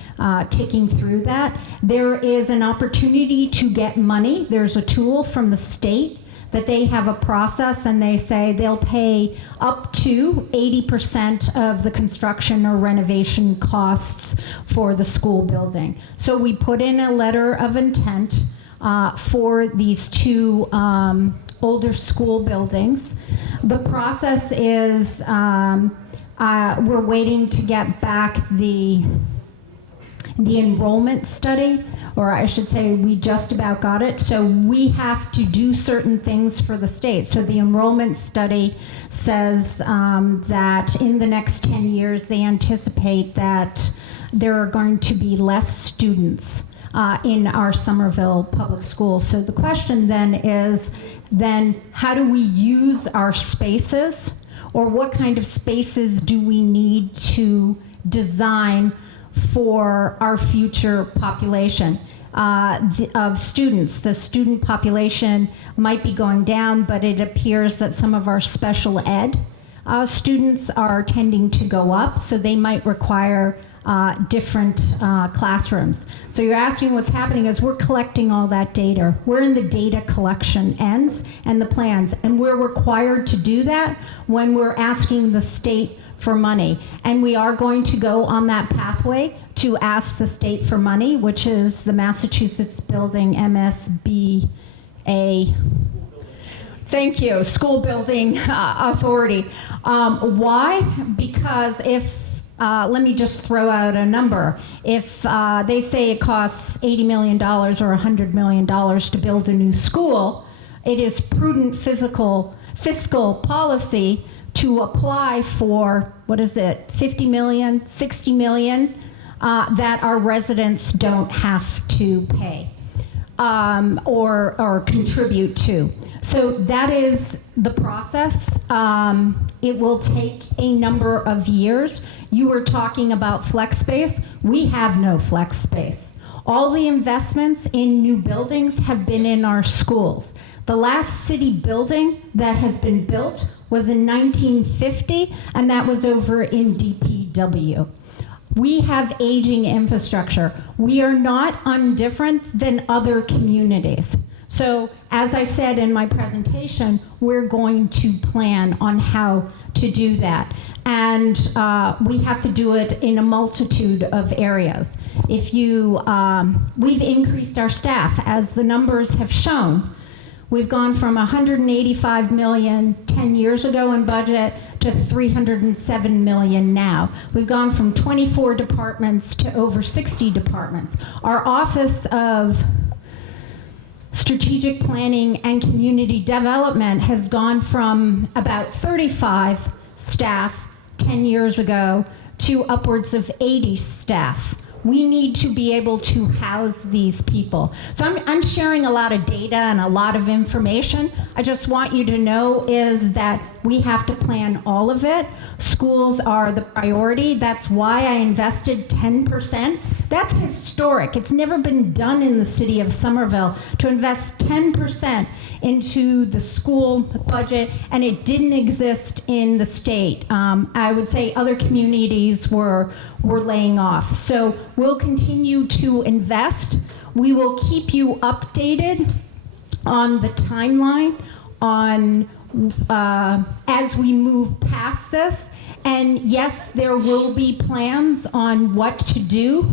ticking through that. There is an opportunity to get money. There's a tool from the state that they have a process, and they say they'll pay up to 80% of the construction or renovation costs for the school building. So we put in a letter of intent for these 2 older school buildings. The process is we're waiting to get back the enrollment study, or I should say we just about got it. So we have to do certain things for the state. So the enrollment study says that in the next 10 years, they anticipate that there are going to be less students in our Somerville public schools. So the question then is, how do we use our spaces, or what kind of spaces do we need to design for our future population of students? The student population might be going down, but it appears that some of our special ed students are tending to go up, so they might require different classrooms. So you're asking what's happening is we're collecting all that data. We're in the data collection ends and the plans, and we're required to do that when we're asking the state for money. And we are going to go on that pathway to ask the state for money, which is the Massachusetts Building MSBA. Thank you, School Building Authority. Why? Because if let me just throw out a number. If they say it costs $80 million or $100 million to build a new school, it is prudent fiscal policy to apply for, what is it, 50 million, 60 million, that our residents don't have to pay or contribute to. So that is the process. It will take a number of years. You were talking about flex space. We have no flex space. All the investments in new buildings have been in our schools. The last city building that has been built was in 1950, and that was over in DPW. We have aging infrastructure. We are not undifferent than other communities. So, as I said in my presentation, we're going to plan on how to do that. And we have to do it in a multitude of areas. If you, we've increased our staff, as the numbers have shown. We've gone from 185 million 10 years ago in budget to 307 million now. We've gone from 24 departments to over 60 departments. Our Office of Strategic Planning and Community Development has gone from about 35 staff 10 years ago to upwards of 80 staff. We need to be able to house these people. So I'm sharing a lot of data and a lot of information. I just want you to know is that we have to plan all of it. Schools are the priority. That's why I invested 10%. That's historic. It's never been done in the city of Somerville to invest 10% into the school budget, and it didn't exist in the state. I would say other communities were laying off. So we'll continue to invest. We will keep you updated on the timeline on as we move past this. And yes, there will be plans on what to do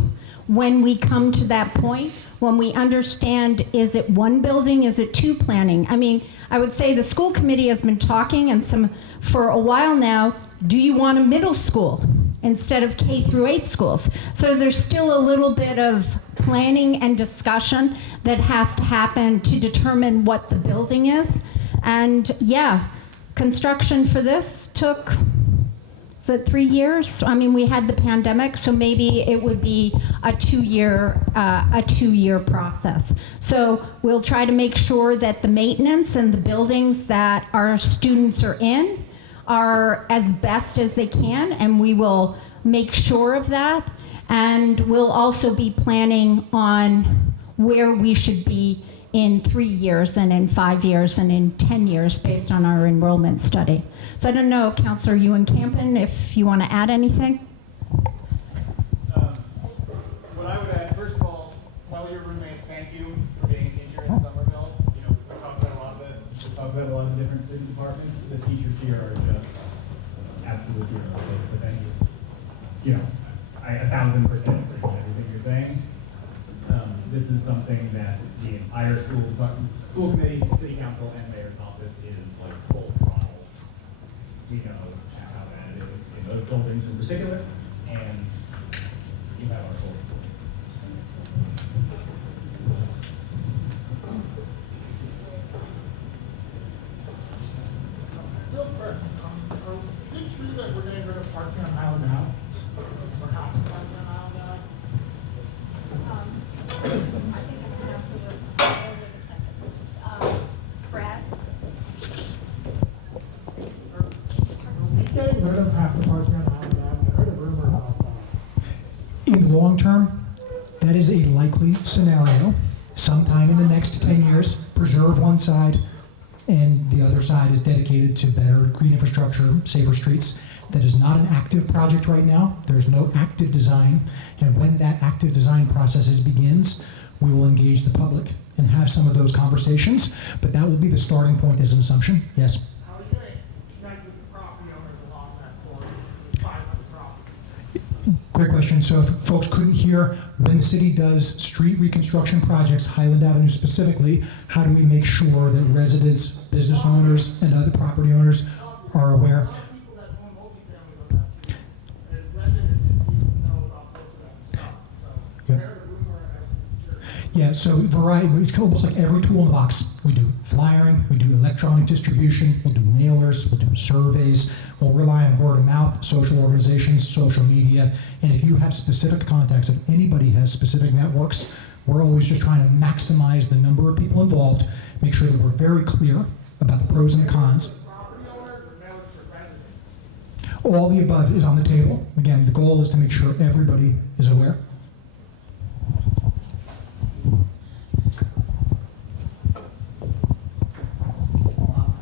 when we come to that point, when we understand, is it one building, is it two planning? I mean, I would say the school committee has been talking and for a while now, do you want a middle school instead of K through 8 schools? So there's still a little bit of planning and discussion that has to happen to determine what the building is. And yeah, construction for this took, is it 3 years? I mean, we had the pandemic, so maybe it would be a two-year process. So we'll try to make sure that the maintenance and the buildings that our students are in are as best as they can, and we will make sure of that. And we'll also be planning on where we should be in 3 years and in 5 years and in 10 years based on our enrollment study. So I don't know, Councillor Ewan-Campen, if you want to add anything? What I would add, first of all, while your roommates, thank you for being a teacher in Somerville. You know, we talked about a lot of different city departments. The teachers here are just absolute heroes. So thank you. You know, I 1000% agree with everything you're saying. This is something that the entire school committee, city council, and mayor's office is like full throttle. We know how bad it is in those buildings in particular, and you have our full support. Real quick, is it true that we're going to go to parking on Island now? Or house parking on Island now? I think I'm going to have to wait a second. Brad? Getting rid of half the parking on Island now. I heard a rumor about that. In the long term, that is a likely scenario. Sometime in the next 10 years, preserve one side, and the other side is dedicated to better green infrastructure, safer streets. That is not an active project right now. There's no active design. And when that active design process begins, we will engage the public and have some of those conversations. But that will be the starting point as an assumption. Yes? How are you going to connect with the property owners along that corridor to buy the property? Great question. So if folks couldn't hear, when the city does street reconstruction projects, Highland Avenue specifically, how do we make sure that residents, business owners, and other property owners are aware? Yeah, so variety, it's almost like every tool in the box. We do flyering, we do electronic distribution, we'll do mailers, we'll do surveys, we'll rely on word of mouth, social organizations, social media, and if you have specific contacts, if anybody has specific networks, we're always just trying to maximize the number of people involved, make sure that we're very clear about the pros and the cons. All the above is on the table. Again, the goal is to make sure everybody is aware.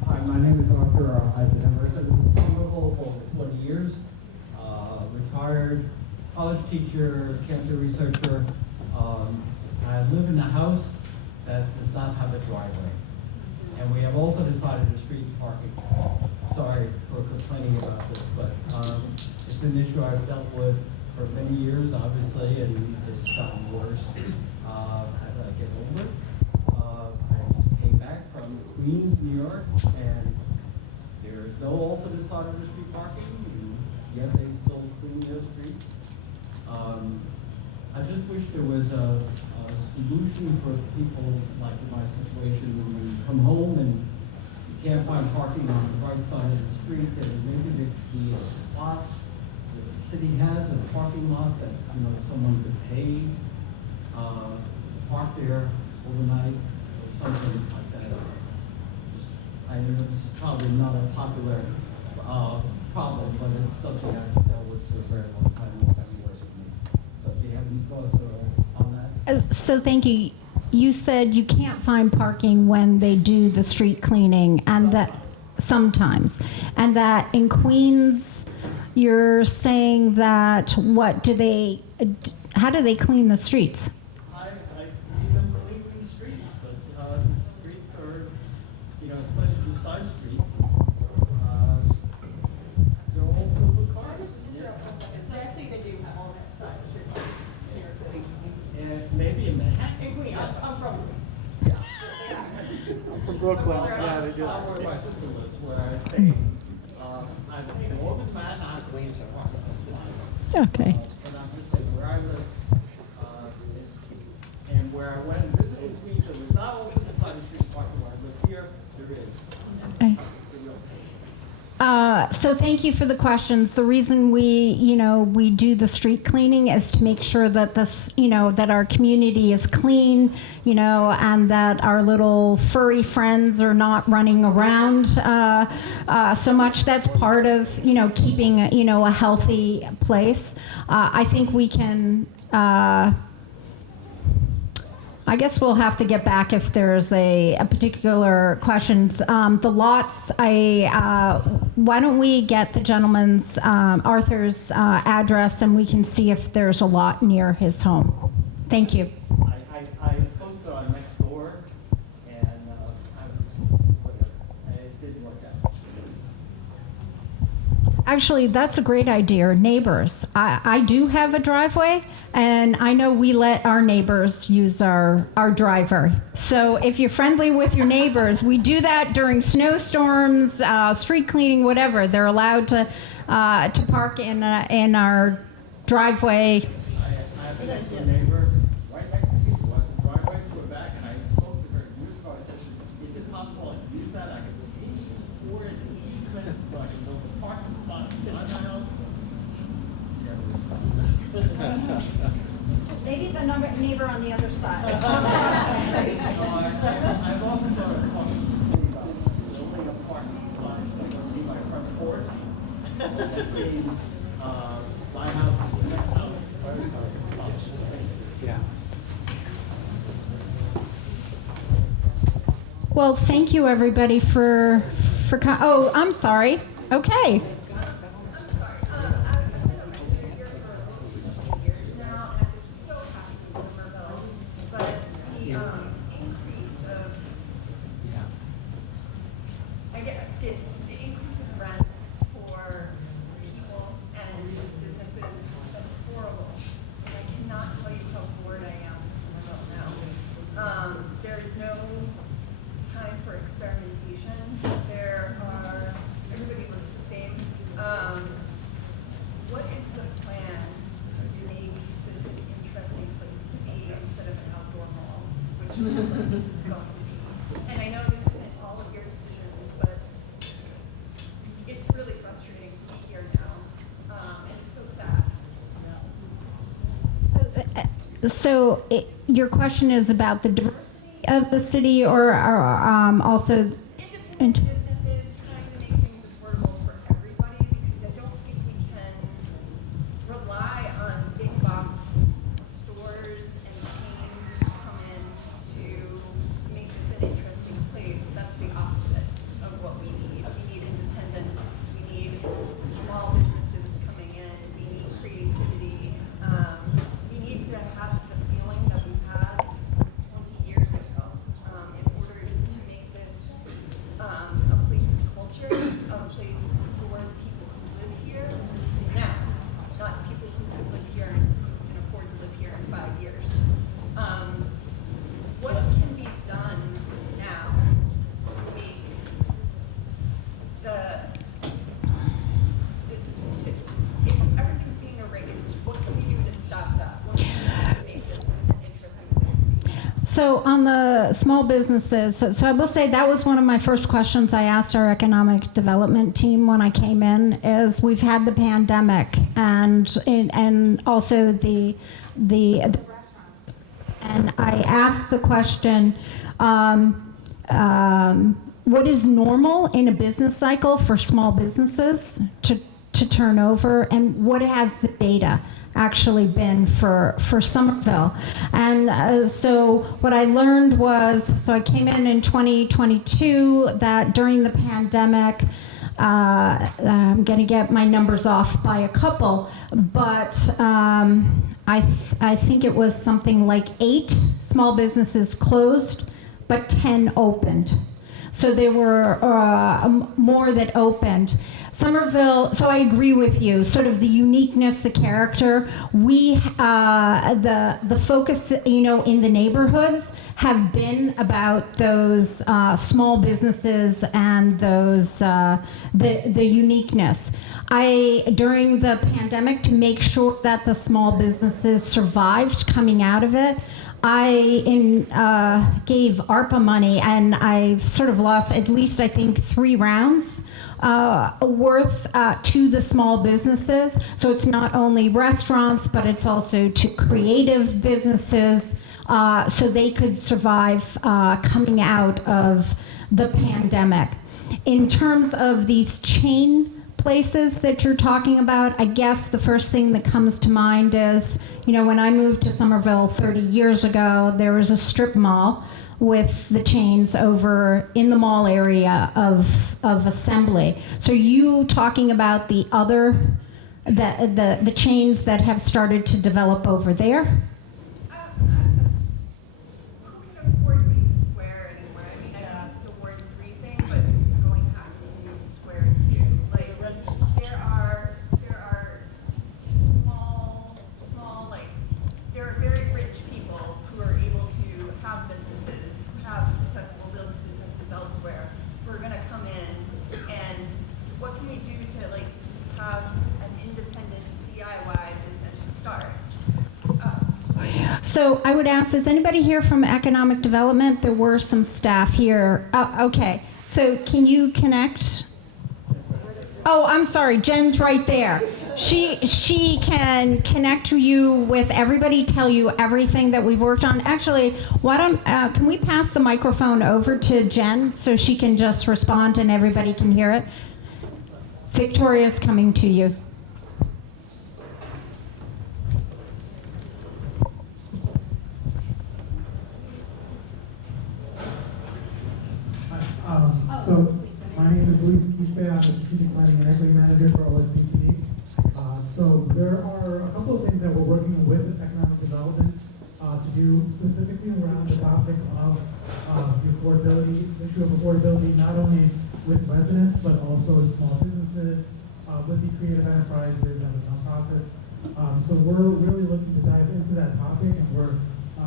Hi, my name is Arthur Isaac. I've lived in Somerville for over 20 years. Retired college teacher, cancer researcher. I live in a house that does not have a driveway. And we have also decided to street parking. Sorry for complaining about this, but it's an issue I've dealt with for many years, obviously, and it's gotten worse as I get older. I just came back from Queens, New York, and there is no alternate side of the street parking, and yet they still clean their streets. I just wish there was a solution for people like in my situation when you come home and you can't find parking on the right side of the street, and maybe there could be a spot that the city has, a parking lot that someone could pay, park there overnight or something like that. I know it's probably not a popular problem, but it's something I've dealt with for a very long time. It's gotten worse for me. So if you have any thoughts on that? So thank you. You said you can't find parking when they do the street cleaning, and that sometimes, and that in Queens, you're saying that how do they clean the streets? I see them cleaning the streets, but the streets are, especially the side streets, they're all filled with cars. They actually do have all that side streets in New York City. And maybe in Manhattan. In Queens, I'm from Queens. Yeah. I'm from Brooklyn. Yeah, they do. Where my sister lives, where I stay. I'm more than Manhattan, I Queens, Okay. and I'm just saying where I live, and where I went and visited Queens, there was not only the side of the street parking where I live here, there is. Okay. So thank you for the questions. The reason we do the street cleaning is to make sure that that our community is clean, and that our little furry friends are not running around so much. That's part of, keeping, a healthy place. I think we can, I guess we'll have to get back if there's a particular questions. The lots, why don't we get the gentleman's, Arthur's address, and we can see if there's a lot near his home. Thank you. I posted on next door, and it didn't work out. Actually, that's a great idea. Neighbors. I do have a driveway, and I know we let our neighbors use our driver. So if you're friendly with your neighbors, we do that during snowstorms, street cleaning, whatever. They're allowed to park in our driveway. I have a next door neighbor right next to me who has a driveway to her back, and I spoke to her years ago. I said, is it possible I can use that? I can pay for an easement so I can build a parking spot behind my house? Maybe the neighbor on the other side. I've often thought of talking to the city about building a parking spot that would be my front porch. Between my house and the next house. Yeah. Well, thank you everybody for oh, I'm sorry. Okay. The increase in rents for people and businesses is horrible. And I cannot tell you how bored I am in Somerville now. There's no time for experimentation. Everybody looks the same. What is the plan to make this an interesting place to be instead of an outdoor mall? it's going to be. And I know this isn't all of your decisions, but it's really frustrating to be here now, and it's so sad. So your question is about the diversity of the city, or also? Independent businesses trying to make things affordable for everybody, because I don't think we can rely on big box stores and chains to come in to make this an interesting place. That's the opposite of what we need. We need independence. We need small businesses coming in. We need creativity. We need to have the feeling that we had 20 years ago in order to make this a place of culture, a place for the people who live here now, not people who could live here and can afford to live here in 5 years. What can be done now to make if everything's being erased, what can we do to stop that? What can we do to make this an interesting place to be? So on the small businesses, so I will say that was one of my first questions I asked our economic development team when I came in, is we've had the pandemic and also the restaurants. And I asked the question, what is normal in a business cycle for small businesses to turn over, and what has the data actually been for Somerville? And so what I learned was, so I came in 2022, that during the pandemic, I'm going to get my numbers off by a couple, but I think it was something like 8 small businesses closed, but 10 opened. So there were more that opened. Somerville, so I agree with you, sort of the uniqueness, the character. We, the focus, in the neighborhoods have been about those small businesses and those, the uniqueness. During the pandemic, to make sure that the small businesses survived coming out of it, I gave ARPA money, and I've sort of lost at least, I think, 3 rounds worth to the small businesses. So it's not only restaurants, but it's also to creative businesses, so they could survive coming out of the pandemic. In terms of these chain places that you're talking about, I guess the first thing that comes to mind is, when I moved to Somerville 30 years ago, there was a strip mall with the chains over in the mall area of Assembly. So are you talking about the other, the chains that have started to develop over there? Who can afford Union Square anymore? I mean, I know this is a Ward 3 thing, but this is going to happen in Union Square too. Like, there are there are very rich people who are able to have businesses, who have successful businesses elsewhere, who are going to come in, and what can we do to have an independent DIY business start? So I would ask, is anybody here from Economic Development? There were some staff here. Okay, so can you connect? Oh, I'm sorry, Jen's right there. She can connect you with everybody, tell you everything that we've worked on. Actually, why don't, can we pass the microphone over to Jen so she can just respond and everybody can hear it? Victoria's coming to you. So my name is Luis Quispe. I'm the Strategic Planning and Equity Manager for OSBTD. So there are a couple of things that we're working with economic development to do specifically around the topic of the affordability, issue of affordability, not only with residents, but also small businesses, with the creative enterprises and the nonprofits. So we're really looking to dive into that topic, and we're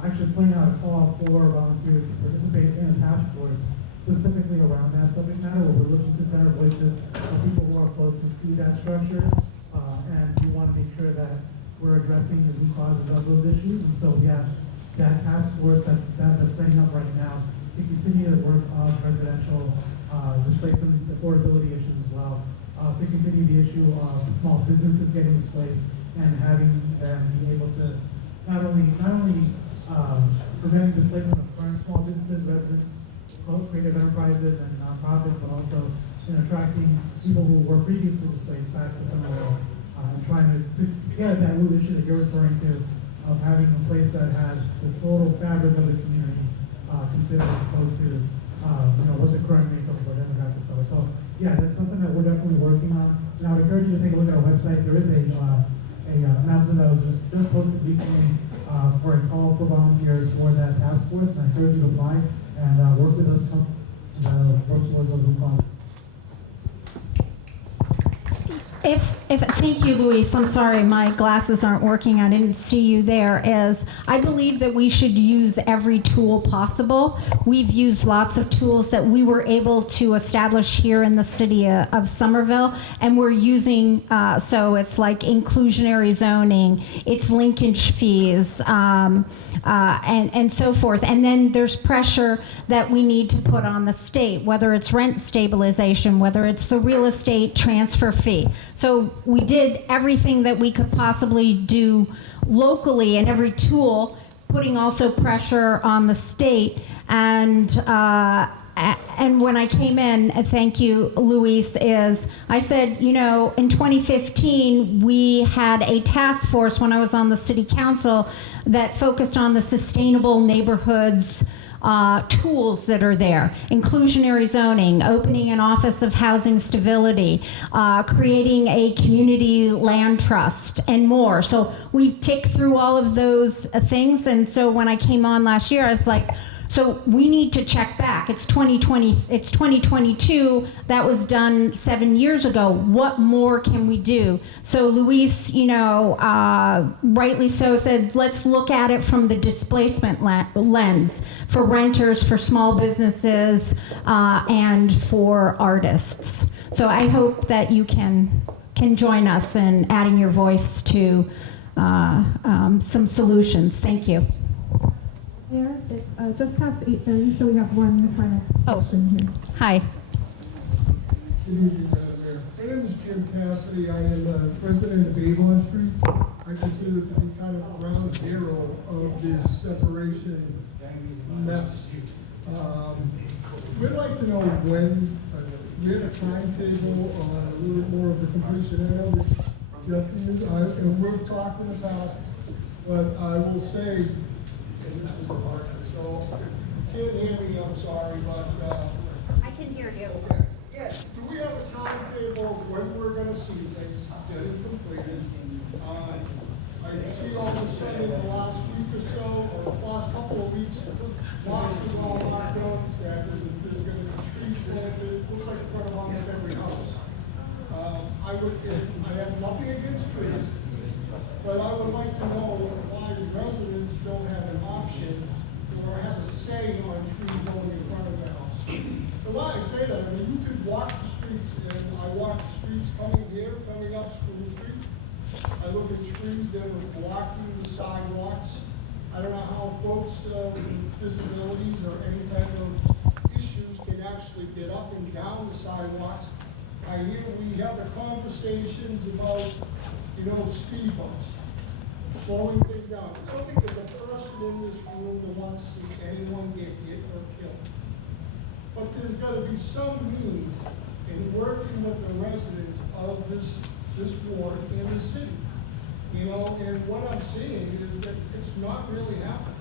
actually putting out a call for volunteers to participate in a task force specifically around that subject matter, where we're looking to center voices of people who are closest to that structure, and we want to make sure that we're addressing the root causes of those issues. And so we have that task force that's setting up right now to continue the work of residential displacement and affordability issues as well, to continue the issue of small businesses getting displaced and having them be able to not only prevent displacement of current small businesses, residents, creative enterprises, and nonprofits, but also attracting people who were previously displaced back to Somerville, and trying to get at that root issue that you're referring to of having a place that has the total fabric of the community considered as opposed to what the current makeup of our demographics are. So yeah, that's something that we're definitely working on. And I would encourage you to take a look at our website. There is a announcement that was just posted recently for a call for volunteers for that task force, and I encourage you to apply and work with us and work towards those causes. Thank you, Luis. I'm sorry, my glasses aren't working. I didn't see you there. I believe that we should use every tool possible. We've used lots of tools that we were able to establish here in the city of Somerville, and we're using, so it's like inclusionary zoning, it's linkage fees, and so forth. And then there's pressure that we need to put on the state, whether it's rent stabilization, whether it's the real estate transfer fee. So we did everything that we could possibly do locally, and every tool, putting also pressure on the state. And when I came in, thank you, Luis, I said, in 2015, we had a task force when I was on the city council that focused on the sustainable neighborhoods tools that are there: inclusionary zoning, opening an office of housing stability, creating a community land trust, and more. So we ticked through all of those things, and so when I came on last year, I was like, so we need to check back. It's 2020, it's 2022. That was done 7 years ago. What more can we do? So Luis, rightly so, said, let's look at it from the displacement lens for renters, for small businesses, and for artists. So I hope that you can join us in adding your voice to some solutions. Thank you. Mayor, it's just past 8:30, so we have one final question here. Hi. Good evening, Madam Mayor. My name is Jim Cassidy. I am president of Avon Street. I consider it to be kind of ground zero of this separation mess. We'd like to know when, we have a timetable on a little bit more of the completion. I know that Justin is, and we've talked in the past, but I will say, and this is a market, so if you can't hear me, I'm sorry, but I can hear you. yes, do we have a timetable of when we're gonna see things getting completed? I see all of a sudden in the last week or so, or the last couple of weeks, boxes all locked up, that there's gonna be trees planted, it looks like in front of almost every house. I have nothing against trees, but I would like to know why the residents don't have an option or have a say on trees going in front of their house. And why I say that, I mean, you could walk the streets, and I walk the streets coming here, coming up School Street. I look at trees that are blocking the sidewalks. I don't know how folks with disabilities or any type of issues can actually get up and down the sidewalks. I hear we have the conversations about, speed bumps, slowing things down. I don't think there's a person in this room that wants to see anyone get hit or killed. But there's got to be some means in working with the residents of this ward in the city. And what I'm seeing is that it's not really happening.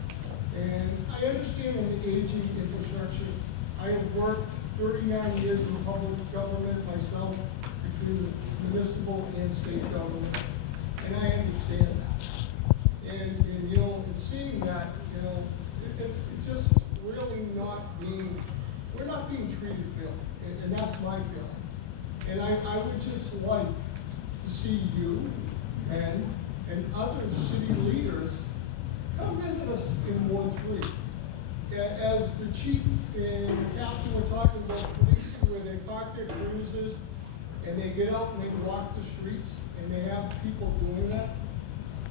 And I understand in the aging infrastructure, I have worked 39 years in public government myself, between the municipal and state government, and I understand that. And seeing that, it's just really we're not being treated fairly, and that's my feeling. And I would just like to see you and other city leaders come visit us in Ward 3. As the chief and the captain were talking about policing, where they park their cruisers and they get out and they walk the streets and they have people doing that,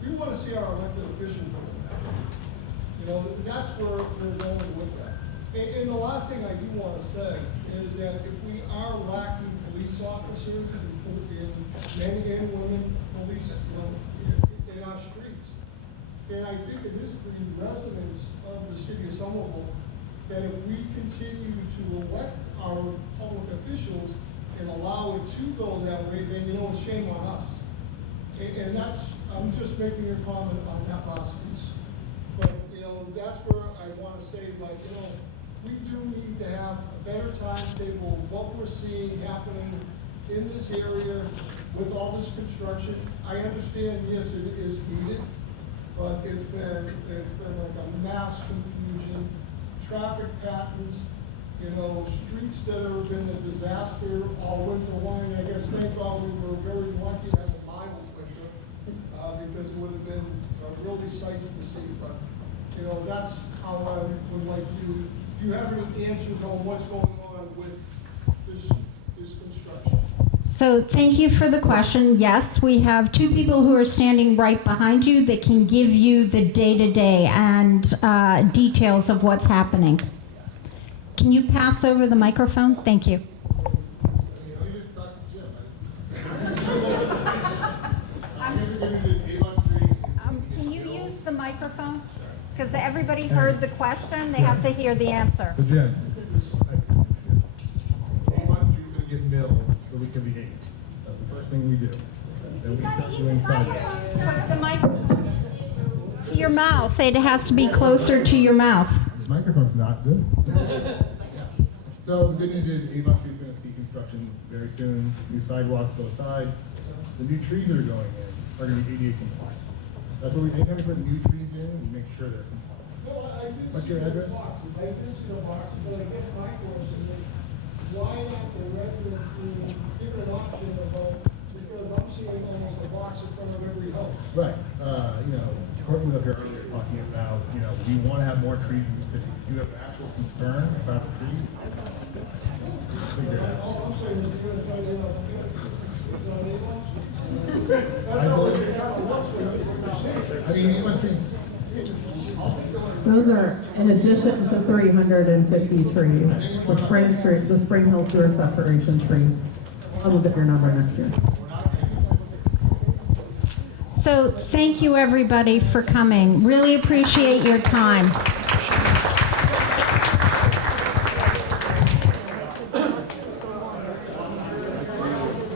we want to see our elected officials doing that. You know, that's where we're going with that. And the last thing I do want to say is that if we are lacking police officers in men and women police, in our streets, then I think it is the residents of the city of Somerville that if we continue to elect our public officials and allow it to go that way, then you know it's shame on us. And that's, I'm just making a comment on that last piece. But, you know, that's where I want to say, like, you know, we do need to have a better timetable of what we're seeing happening in this area with all this construction. I understand, yes, it is needed, but it's been like a mass confusion, traffic patterns, you know, streets that have been a disaster all winter long. I guess thank God we were very lucky to have a mild winter, because it would have been really sights to see. But, you know, that's how I would like to, do you have any answers on what's going on with this construction? So thank you for the question. Yes, we have two people who are standing right behind you that can give you the day-to-day and details of what's happening. Can you pass over the microphone? Thank you. Can you use the microphone? Because everybody heard the question, they have to hear the answer. The Jim. Avon Street's gonna get milled the week of the 8th. That's the first thing we do. Then we start doing sidewalks. Put the mic to your mouth. It has to be closer to your mouth. This microphone's not good. So the good news is Avon Street's gonna see construction very soon. New sidewalks both sides. The new trees that are going in are gonna be ADA compliant. That's what we, anytime we put new trees in, we make sure they're compliant. No, I did What's see your the address? boxes. I did see the boxes, but I guess my question is, why not the residents being given an option about, because I'm seeing almost a box in front of every house. Right, you know, Courtney was up here earlier talking about, you know, we want to have more trees in the city. Do you have actual concern about the trees? Figure it out. All I'm saying is you're gonna try to, that's how it got. I mean, you must be. Those are in addition to 350 trees, the Spring Hill Sewer Separation trees. I'll look at your number next year. So thank you everybody for coming. Really appreciate your time.